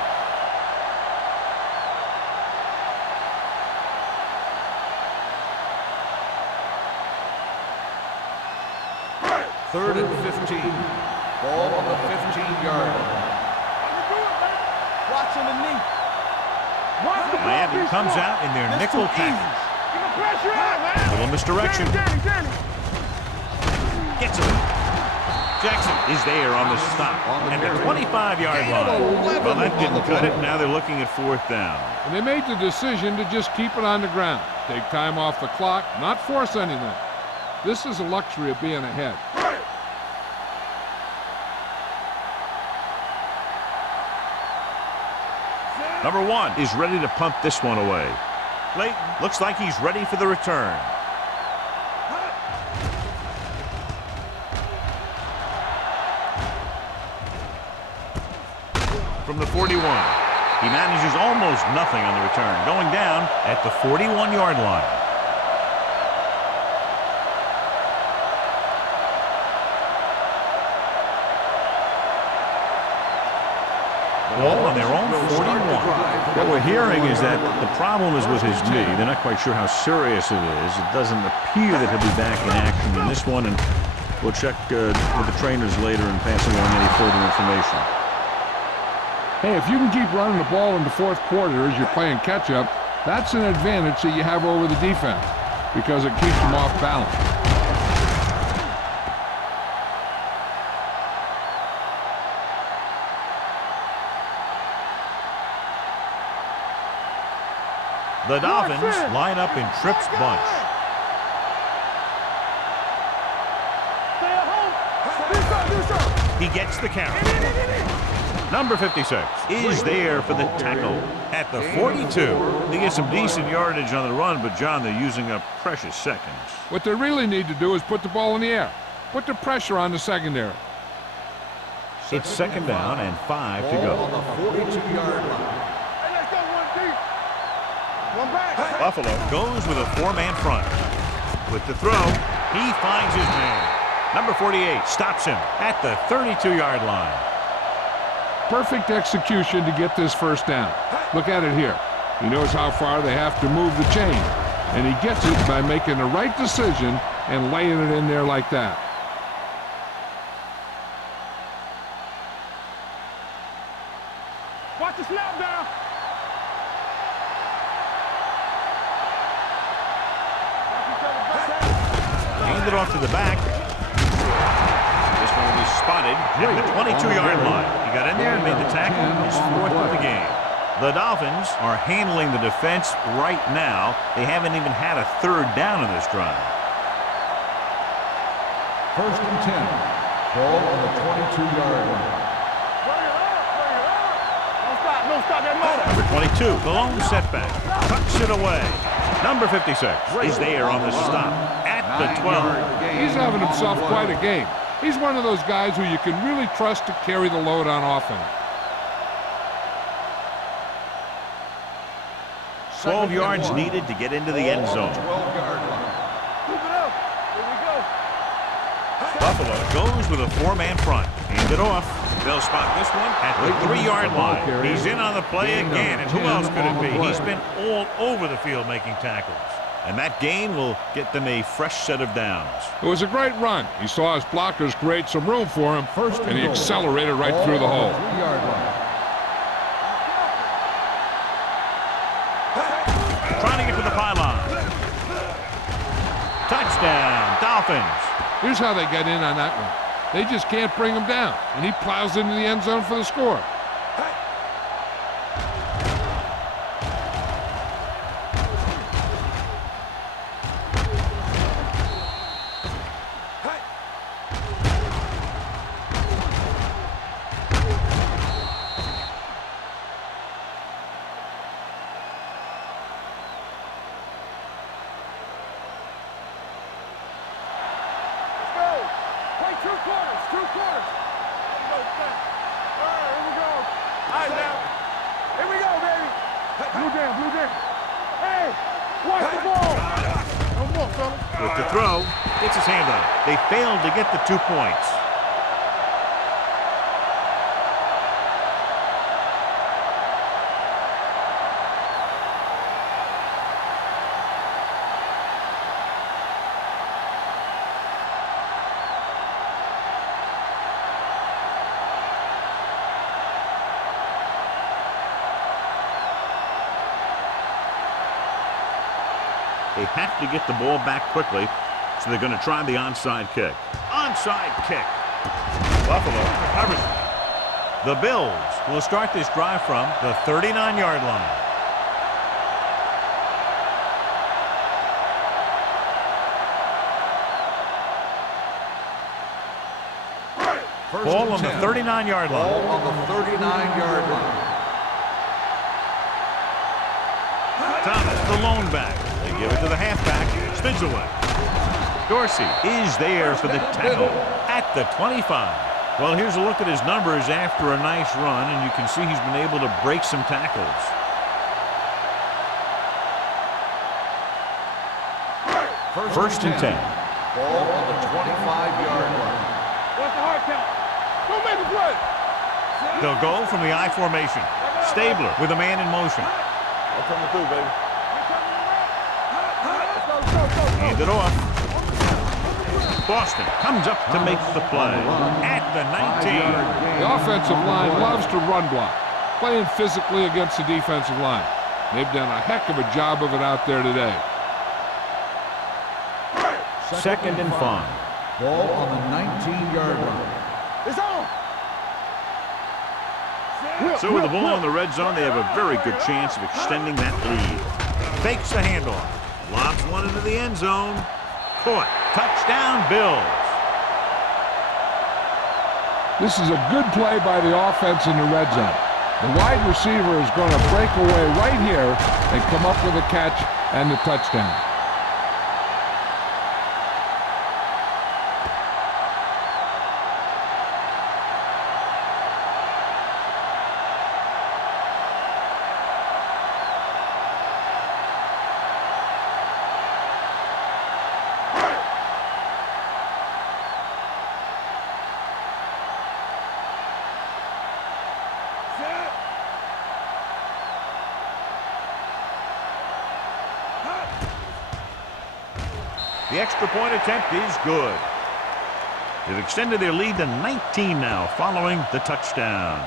Third and 15. Ball on the 15-yard line. Watch underneath. Miami comes out in their nickel package. Get the pressure out, man. Little misdirection. Danny. Gets it. Jackson is there on the stop at the 25-yard line. Well, that didn't cut it. Now they're looking at 4th down. And they made the decision to just keep it on the ground. Take time off the clock, not force anything. This is the luxury of being ahead. Number 1 is ready to punt this one away. Clayton looks like he's ready for the return. From the 41, he manages almost nothing on the return, going down at the 41-yard line. Ball on their own 41. What we're hearing is that the problem is with his knee. They're not quite sure how serious it is. It doesn't appear that he'll be back in action in this one, and we'll check with the trainers later and pass along any further information. Hey, if you can keep running the ball in the fourth quarter as you're playing catch-up, that's an advantage that you have over the defense because it keeps them off balance. The Dolphins line up in Tripp's bunch. He gets the carry. Number 56 is there for the tackle at the 42. They get some decent yardage on the run, but, John, they're using up precious seconds. What they really need to do is put the ball in the air. Put the pressure on the secondary. It's second down and 5 to go. On the 42-yard line. Buffalo goes with a four-man front. With the throw, he finds his man. Number 48 stops him at the 32-yard line. Perfect execution to get this first down. Look at it here. He knows how far they have to move the chain, and he gets it by making the right decision and laying it in there like that. Watch the snap down. Handed off to the back. This one will be spotted at the 22-yard line. He got in there and made the tackle. His fourth of the game. The Dolphins are handling the defense right now. They haven't even had a third down in this drive. First and 10. Ball on the 22-yard line. Don't stop that motor. Number 22, the lone setback, tucks it away. Number 56 is there on the stop at the 12. He's having himself quite a game. He's one of those guys who you can really trust to carry the load on offense. 12 yards needed to get into the end zone. 12-yard line. Keep it up. Here we go. Buffalo goes with a four-man front. Hand it off. They'll spot this one at the 3-yard line. He's in on the play again, and who else could it be? He's been all over the field making tackles. And that gain will get them a fresh set of downs. It was a great run. He saw his blockers create some room for him, and he accelerated right through the hole. 3-yard line. Trying to get to the pylon. Touchdown, Dolphins. Here's how they get in on that one. They just can't bring him down, and he plows into the end zone for the score. With the throw, gets his hand on it. They failed to get the 2 points. They have to get the ball back quickly, so they're going to try the onside kick. Onside kick. Buffalo recovers it. The Bills will start this drive from the 39-yard line. Ball on the 39-yard line. Ball on the 39-yard line. Thomas, the lone back. They give it to the halfback. Spins away. Dorsey is there for the tackle at the 25. Well, here's a look at his numbers after a nice run, and you can see he's been able to break some tackles. First and 10. Ball on the 25-yard line. What's the hard count? Don't make a play. They'll go from the I formation. Stabler with a man in motion. I'm coming through, baby. Hand it off. Boston comes up to make the play at the 19. The offensive line loves to run block, playing physically against the defensive line. They've done a heck of a job of it out there today. Second and 5. Ball on the 19-yard line. It's on. So with the ball in the red zone, they have a very good chance of extending that lead. Fakes the handoff. Lobs one into the end zone. Caught. Touchdown, Bills. This is a good play by the offense in the red zone. The wide receiver is going to break away right here and come up with a catch and the touchdown. The extra point attempt is good. They've extended their lead to 19 now following the touchdown.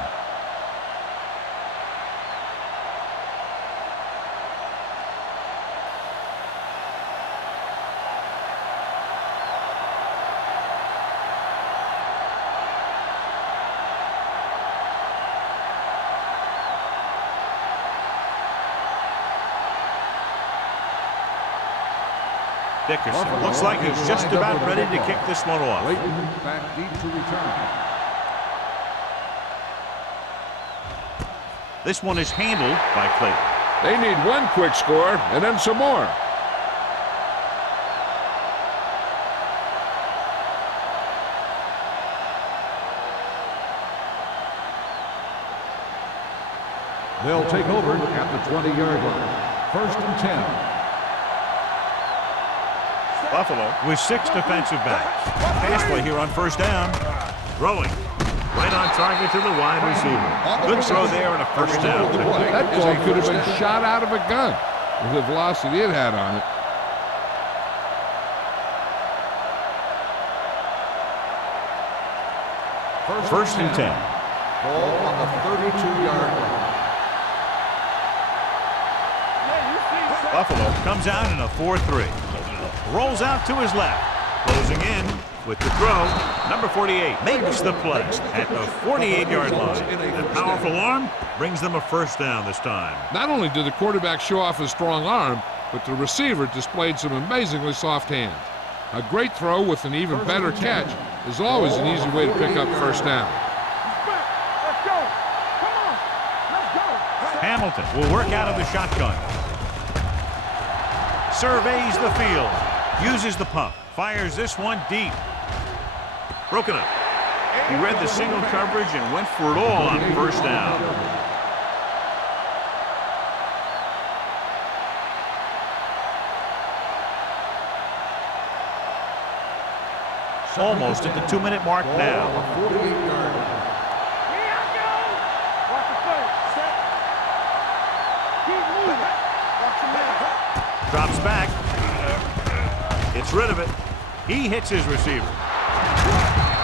Dickerson looks like he's just about ready to kick this one off. Clayton back deep to return. This one is handled by Clayton. They need one quick score and then some more. They'll take over at the 20-yard line. First and 10. Buffalo with 6 defensive backs. Pass play here on first down. Throwing. Right on target to the wide receiver. Good throw there and a first down. That ball could have been shot out of a gun with the velocity it had on it. First and 10. Ball on the 32-yard line. Buffalo comes out in a 4-3. Rolls out to his left. Closing in with the throw. Number 48 makes the play at the 48-yard line. That powerful arm brings them a first down this time. Not only did the quarterback show off his strong arm, but the receiver displayed some amazingly soft hands. A great throw with an even better catch is always an easy way to pick up first down. Let's go. Come on. Let's go. Hamilton will work out of the shotgun. Surveys the field. Uses the pump. Fires this one deep. Broken up. He read the single coverage and went for it all on first down. Almost at the 2-minute mark now. Here I go. Watch the play. Set. Keep moving. Watch the man. Drops back. Gets rid of it. He hits his receiver.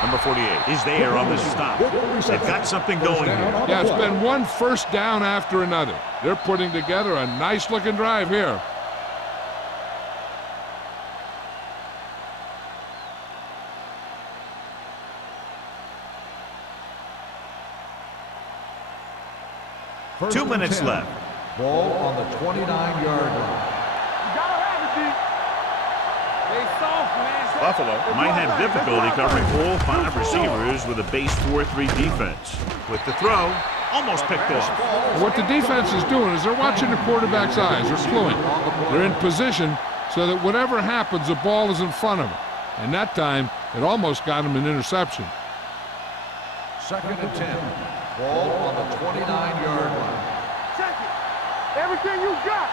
Number 48 is there on the stop. They've got something going here. Yeah, it's been one first down after another. They're putting together a nice-looking drive here. First 2 and minutes 10. left. Ball on the 29-yard line. You gotta have it, D. They soft, man. Buffalo might have difficulty covering all 5 receivers with a base 4-3 defense. With the throw, almost picked off. What the defense is doing is they're watching the quarterback's eyes. They're cluing. They're in position so that whatever happens, the ball is in front of them. And that time, it almost got him an interception. Second and 10. Ball on the 29-yard line. Check it. Everything you got.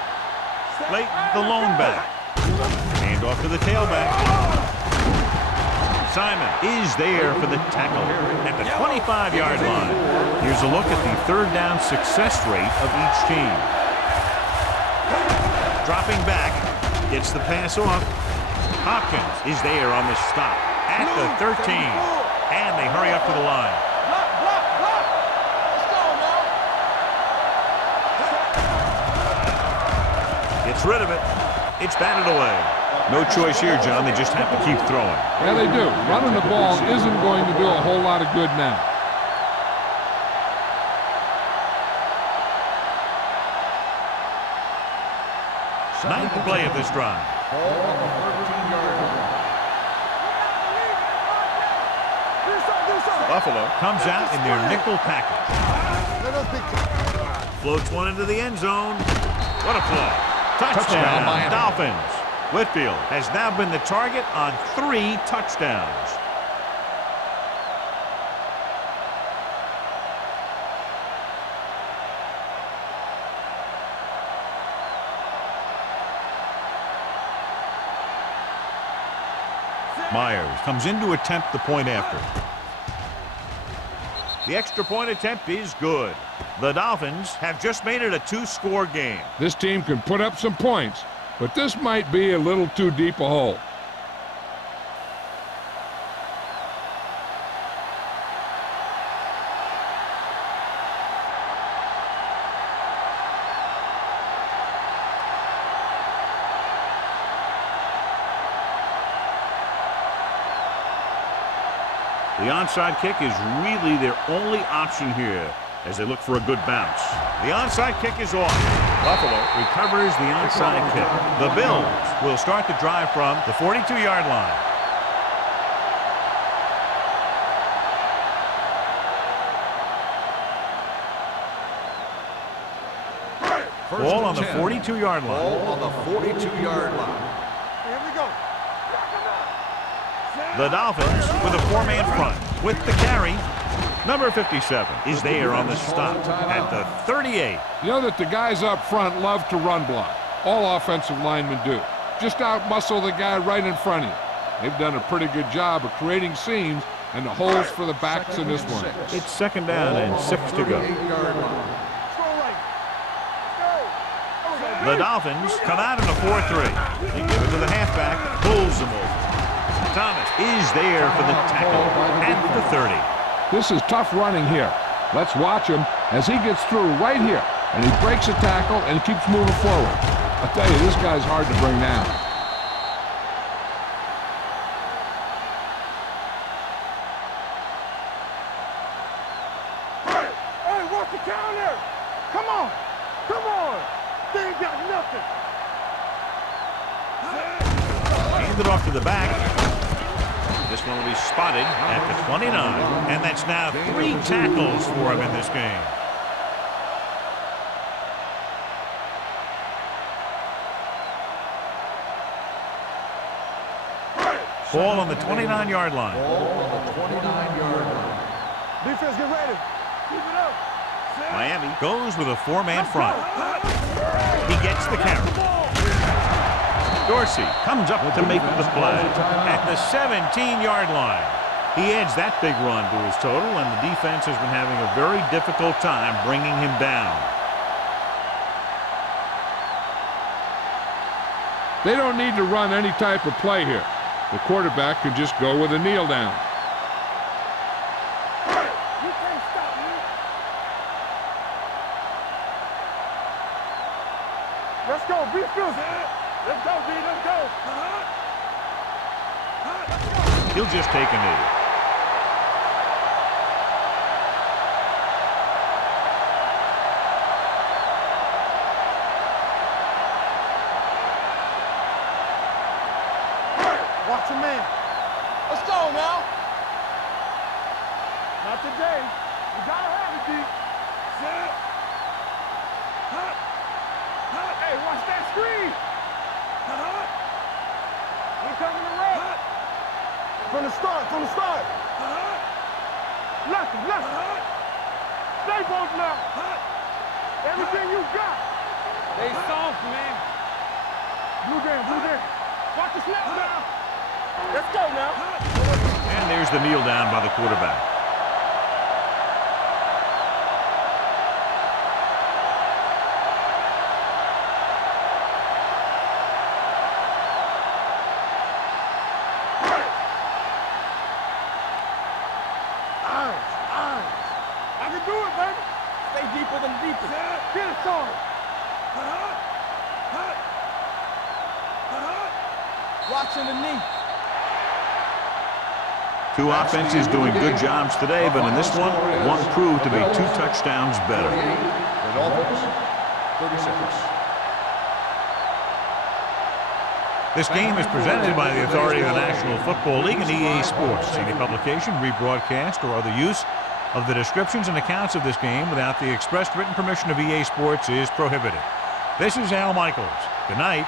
Clayton, the lone back. Hand off to the tailback. Simon is there for the tackle at the 25-yard line. Here's a look at the third down success rate of each team. Dropping back, gets the pass off. Hopkins is there on the stop at the 13. And they hurry up to the line. Block, block, block. Let's go now. Gets rid of it. It's batted away. No choice here, John. They just have to keep throwing. Yeah, they do. Running the ball isn't going to do a whole lot of good now. Ninth play of this drive. Ball on the 13-yard line. Buffalo comes out in their nickel package. Floats one into the end zone. What a play. Touchdown, Miami. Dolphins. Whitfield has now been the target on 3 touchdowns. Myers comes in to attempt the point after. The extra point attempt is good. The Dolphins have just made it a 2-score game. This team can put up some points, but this might be a little too deep a hole. The onside kick is really their only option here as they look for a good bounce. The onside kick is off. Buffalo recovers the onside kick. The Bills will start the drive from the 42-yard line. Ball on the 42-yard line. Ball on the 42-yard line. Here we go. The Dolphins with a 4-man front. With the carry, number 57 is there on the stop at the 38. You know that the guys up front love to run block. All offensive linemen do. Just out-muscle the guy right in front of you. They've done a pretty good job of creating seams and the holes for the backs in this one. It's second down and 6 to go. 38-yard line. The Dolphins come out in a 4-3. They give it to the halfback, pulls him over. Thomas is there for the tackle at the 30. This is tough running here. Let's watch him as he gets through right here. And he breaks a tackle and keeps moving forward. I'll tell you, this guy's hard to bring down. Hey, what's the counter? Come on. Come on. They ain't got nothing. Hand it off to the back. This one will be spotted at the 29. And that's now 3 tackles for him in this game. Ball on the 29-yard line. Ball on the 29-yard line. Defense, get ready. Keep it up. Miami goes with a 4-man front. He gets the carry. Dorsey comes up to make the play at the 17-yard line. He adds that big run to his total, and the defense has been having a very difficult time bringing him down. They don't need to run any type of play here. The quarterback can just go with a kneel down. You can't stop me. Let's go. Be good. Let's go, B. Let's go. He'll just take a knee. Watch your man. Let's go now. Not today. You gotta have it, D. Hey, watch that screen. We coming to run. From the start, from the start. Left him, left him. Stay both now. Everything you got. They soft, man. Blue down, blue down. Watch the snap now. Let's go now. And And there's the kneel down by the quarterback. I can do it, baby. Stay deeper than deeper. Get it started. Watching the knee. Two offenses doing good jobs today, but in this one proved to be 2 touchdowns better. The Dolphins, 36. This game is presented by the authority of the National Football League and EA Sports. Any publication, rebroadcast, or other use of the descriptions and accounts of this game without the expressed written permission of EA Sports is prohibited. This is Al Michaels. Good night.